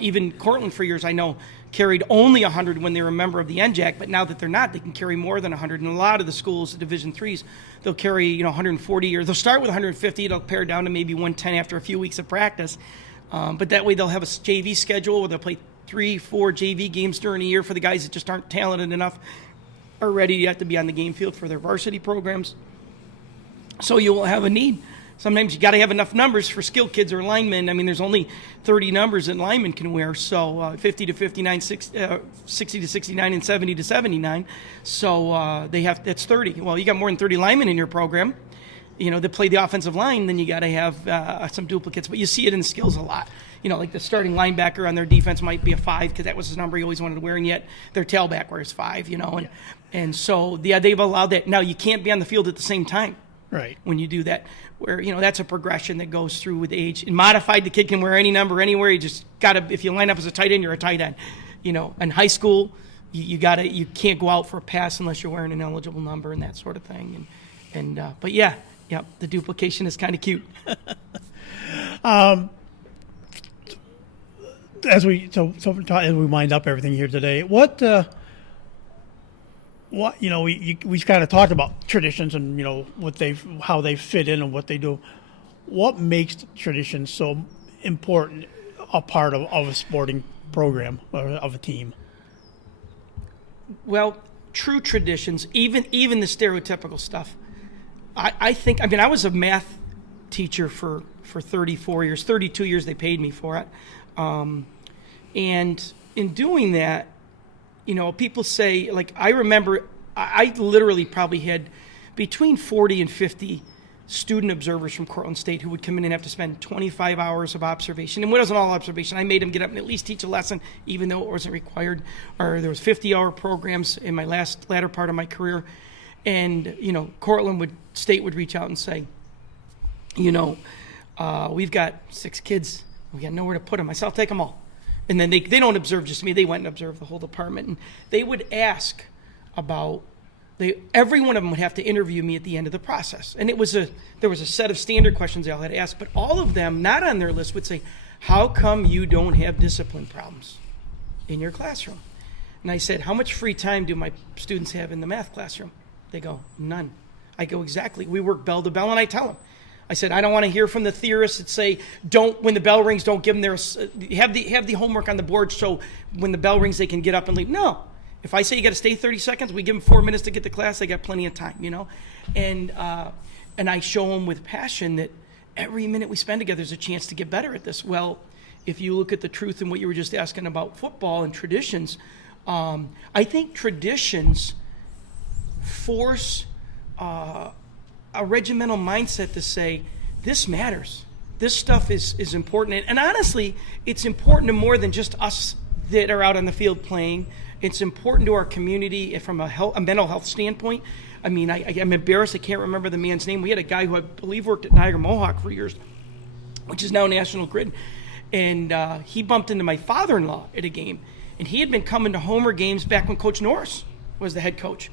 Even Cortland, for years, I know, carried only 100 when they were a member of the NJAC, but now that they're not, they can carry more than 100. And a lot of the schools at Division IIIs, they'll carry 140, or they'll start with 150. It'll pare down to maybe 110 after a few weeks of practice. But that way they'll have a JV schedule where they'll play 3-4 JV games during a year for the guys that just aren't talented enough or ready yet to be on the game field for their varsity programs. So you will have a need. Sometimes you got to have enough numbers for skilled kids or linemen. I mean, there's only 30 numbers that linemen can wear, so 50 to 59, 60 to 69, and 70 to 79. So that's 30. Well, you got more than 30 linemen in your program, to play the offensive line, then you got to have some duplicates. But you see it in skills a lot. Like the starting linebacker on their defense might be a 5 because that was his number he always wanted to wear, and yet their tailback wears 5, and so they've allowed that. Now, you can't be on the field at the same time. Right. When you do that, where, that's a progression that goes through with age. And modified, the kid can wear any number anywhere. You just got to, if you line up as a tight end, you're a tight end. In high school, you can't go out for a pass unless you're wearing an eligible number and that sort of thing. But yeah, the duplication is kind of cute. As we wind up everything here today, we kind of talked about traditions and how they fit in and what they do. What makes traditions so important a part of a sporting program or of a team? Well, true traditions, even the stereotypical stuff. I was a math teacher for 34 years, 32 years they paid me for it. And in doing that, people say, like, I remember I literally probably had between 40 and 50 student observers from Cortland State who would come in and have to spend 25 hours of observation. And it wasn't all observation. I made them get up and at least teach a lesson, even though it wasn't required. Or there was 50-hour programs in my latter part of my career. And, Cortland State would reach out and say, we've got 6 kids. We got nowhere to put them. I said, I'll take them all. And then they don't observe just me. They went and observed the whole department. And they would ask about, every one of them would have to interview me at the end of the process. And there was a set of standard questions they all had to ask. But all of them, not on their list, would say, how come you don't have discipline problems in your classroom? And I said, how much free time do my students have in the math classroom? They go, none. I go, exactly. We work bell to bell, and I tell them. I said, I don't want to hear from the theorists that say, when the bell rings, don't give them have the homework on the board so when the bell rings, they can get up and leave. No. If I say you got to stay 30 seconds, we give them 4 minutes to get to class, they got plenty of time, And I show them with passion that every minute we spend together is a chance to get better at this. Well, if you look at the truth in what you were just asking about football and traditions, I think traditions force a regimental mindset to say, this matters. This stuff is important. And honestly, it's important to more than just us that are out on the field playing. It's important to our community from a mental health standpoint. I mean, I'm embarrassed. I can't remember the man's name. We had a guy who I believe worked at Niagara Mohawk for years, which is now National Grid. And he bumped into my father-in-law at a game. And he had been coming to Homer games back when Coach Norris was the head coach.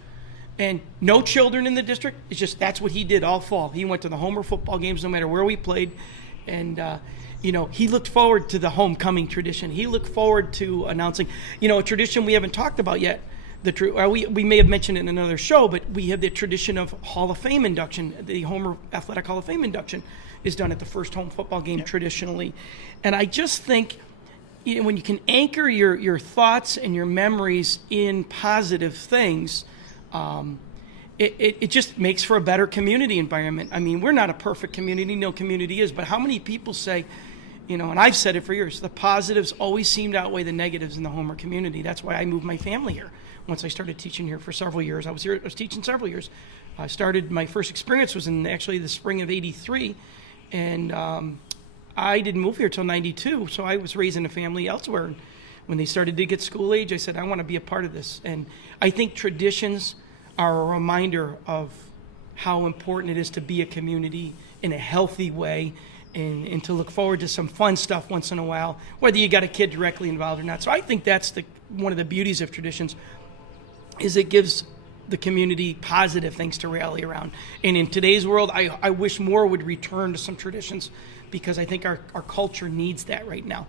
And no children in the district. It's just that's what he did all fall. He went to the Homer football games no matter where we played. And, he looked forward to the homecoming tradition. He looked forward to announcing, a tradition we haven't talked about yet. We may have mentioned it in another show, but we have the tradition of Hall of Fame induction. The Homer Athletic Hall of Fame induction is done at the first home football game traditionally. And I just think when you can anchor your thoughts and your memories in positive things, it just makes for a better community environment. I mean, we're not a perfect community, no community is, but how many people say, and I've said it for years, the positives always seem to outweigh the negatives in the Homer community. That's why I moved my family here. Once I started teaching here for several years, I was teaching several years. My first experience was in actually the spring of '83, and I didn't move here till '92, so I was raising a family elsewhere. And when they started to get school age, I said, I want to be a part of this. And I think traditions are a reminder of how important it is to be a community in a healthy way and to look forward to some fun stuff once in a while, whether you got a kid directly involved or not. So I think that's one of the beauties of traditions is it gives the community positive things to rally around. And in today's world, I wish more would return to some traditions because I think our culture needs that right now.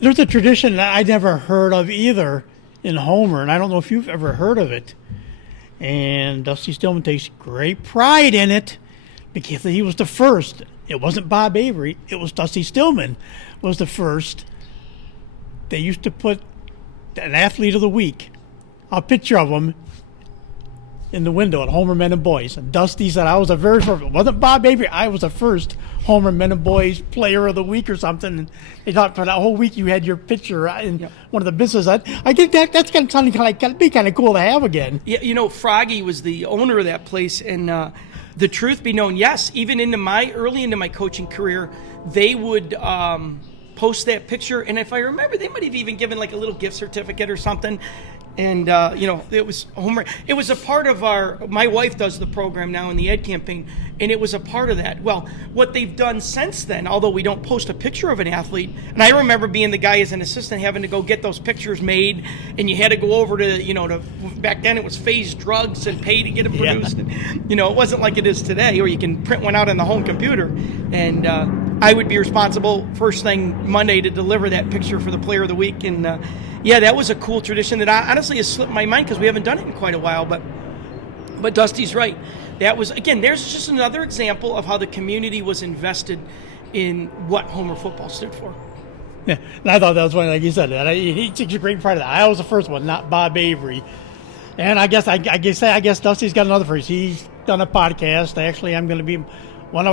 There's a tradition that I never heard of either in Homer, and I don't know if you've ever heard of it. And Dusty Stillman takes great pride in it because he was the first. It wasn't Bob Avery. It was Dusty Stillman was the first. They used to put an athlete of the week, a picture of him, in the window at Homer Men and Boys. And Dusty said I was the very first. It wasn't Bob Avery. I was the first Homer Men and Boys Player of the Week or something. And they thought for that whole week you had your picture in one of the businesses. I think that's kind of something that'd be kind of cool to have again. Yeah, Froggy was the owner of that place, and the truth be known, yes, even early into my coaching career, they would post that picture, and if I remember, they might have even given like a little gift certificate or something. And it was Homer. It was a part of my wife does the program now in the Ed campaign, and it was a part of that. Well, what they've done since then, although we don't post a picture of an athlete, and I remember being the guy as an assistant having to go get those pictures made, and you had to go over to back then it was Phase Drugs and pay to get it produced. And, it wasn't like it is today, or you can print one out on the home computer. And I would be responsible first thing Monday to deliver that picture for the Player of the Week. And yeah, that was a cool tradition that honestly has slipped my mind because we haven't done it in quite a while. But Dusty's right. That was, again, there's just another example of how the community was invested in what Homer football stood for. Yeah, and I thought that was funny, like you said. He takes great pride of that. I was the first one, not Bob Avery. And I guess Dusty's got another first. He's done a podcast. Actually, I'm going to be hopefully one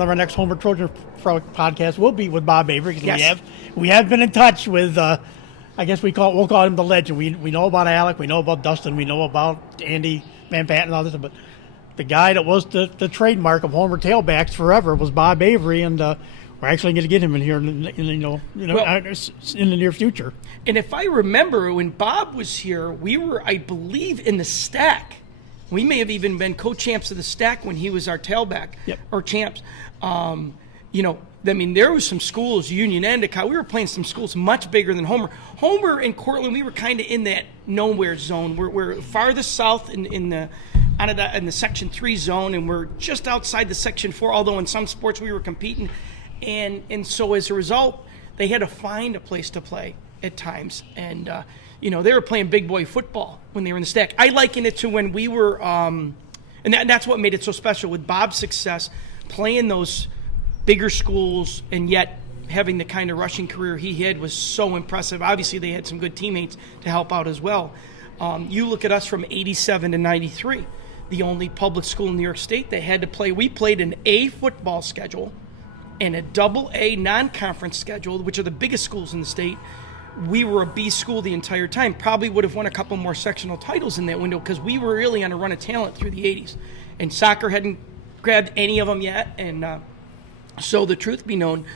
of our next Homer Trojan podcasts will be with Bob Avery. Yes. We have been in touch with. I guess we'll call him the legend. We know about Alec, we know about Dustin, we know about Andy Van Patten and all this, but the guy that was the trademark of Homer tailbacks forever was Bob Avery, and we're actually going to get him in here in the near future. And if I remember, when Bob was here, we were, I believe, in the Stack. We may have even been co-champs of the Stack when he was our tailback, or champs. There was some schools, Union and we were playing some schools much bigger than Homer. Homer and Cortland, we were kind of in that nowhere zone. We're farthest south in the Section 3 zone, and we're just outside the Section 4, although in some sports we were competing. And so as a result, they had to find a place to play at times. And, they were playing big boy football when they were in the Stack. I liken it to when we were, and that's what made it so special with Bob's success, playing those bigger schools and yet having the kind of rushing career he had was so impressive. Obviously, they had some good teammates to help out as well. You look at us from 87 to 93, the only public school in New York State that had to play. We played an A football schedule and a double A non-conference schedule, which are the biggest schools in the state. We were a B school the entire time. Probably would have won a couple more sectional titles in that window because we were really on a run of talent through the 80s. And soccer hadn't grabbed any of them yet. And so the truth be known,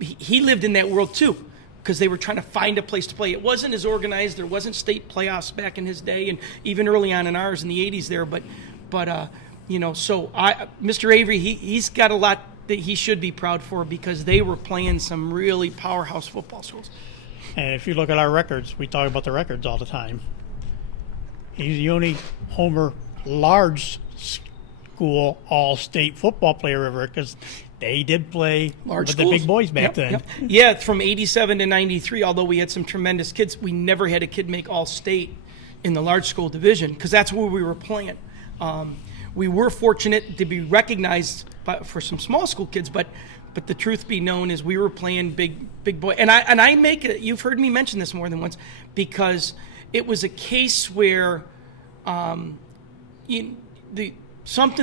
he lived in that world too because they were trying to find a place to play. It wasn't as organized. There wasn't state playoffs back in his day and even early on in ours in the 80s there. But Mr. Avery, he's got a lot that he should be proud for because they were playing some really powerhouse football schools. And if you look at our records, we talk about the records all the time. He's the only Homer large school all-state football player ever because they did play large with schools. The big boys back then. Yep. Yeah, from 87 to 93, although we had some tremendous kids, we never had a kid make all-state in the large school division because that's where we were playing. We were fortunate to be recognized for some small school kids, but the truth be known is we were playing big boy. And I make it. You've heard me mention this more than once because it was a case where something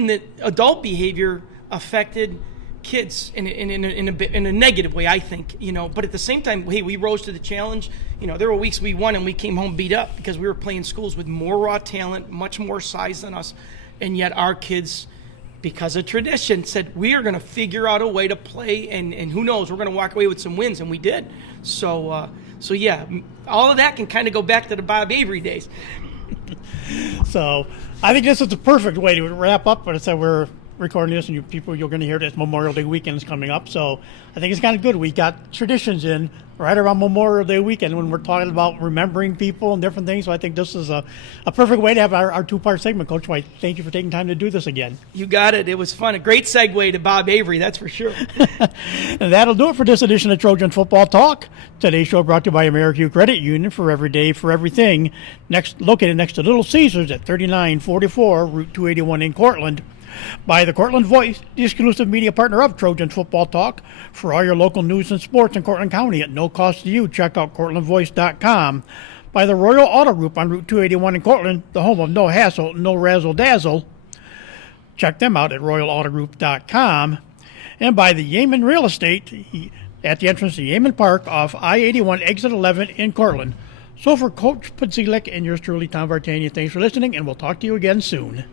that adult behavior affected kids in a negative way, I think. But at the same time, hey, we rose to the challenge. There were weeks we won and we came home beat up because we were playing schools with more raw talent, much more size than us. And yet our kids, because of tradition, said, we are going to figure out a way to play, and who knows, we're going to walk away with some wins, and we did. So yeah, all of that can kind of go back to the Bob Avery days. So I think this is the perfect way to wrap up, but it's that we're recording this, and you're going to hear this. Memorial Day weekend is coming up, so I think it's kind of good. We got traditions in right around Memorial Day weekend when we're talking about remembering people and different things. So I think this is a perfect way to have our two-part segment. Coach White, thank you for taking time to do this again. You got it. It was fun. A great segue to Bob Avery, that's for sure. And that'll do it for this edition of Trojan Football Talk. Today's show brought to you by AmeriCue Credit Union for every day, for everything. Located next to Little Caesars at 3944 Route 281 in Cortland. By the Cortland Voice, the exclusive media partner of Trojan Football Talk. For all your local news and sports in Cortland County at no cost to you, check out CortlandVoice.com. by the Royal Auto Group on Route 281 in Cortland, the home of no hassle, no razzle dazzle. Check them out at royalautogroup.com. And by the Yeaman Real Estate at the entrance to Yeaman Park off I-81 exit 11 in Cortland. So for Coach Podsiedlik and yours truly, Tom Vartanian, thanks for listening, and we'll talk to you again soon.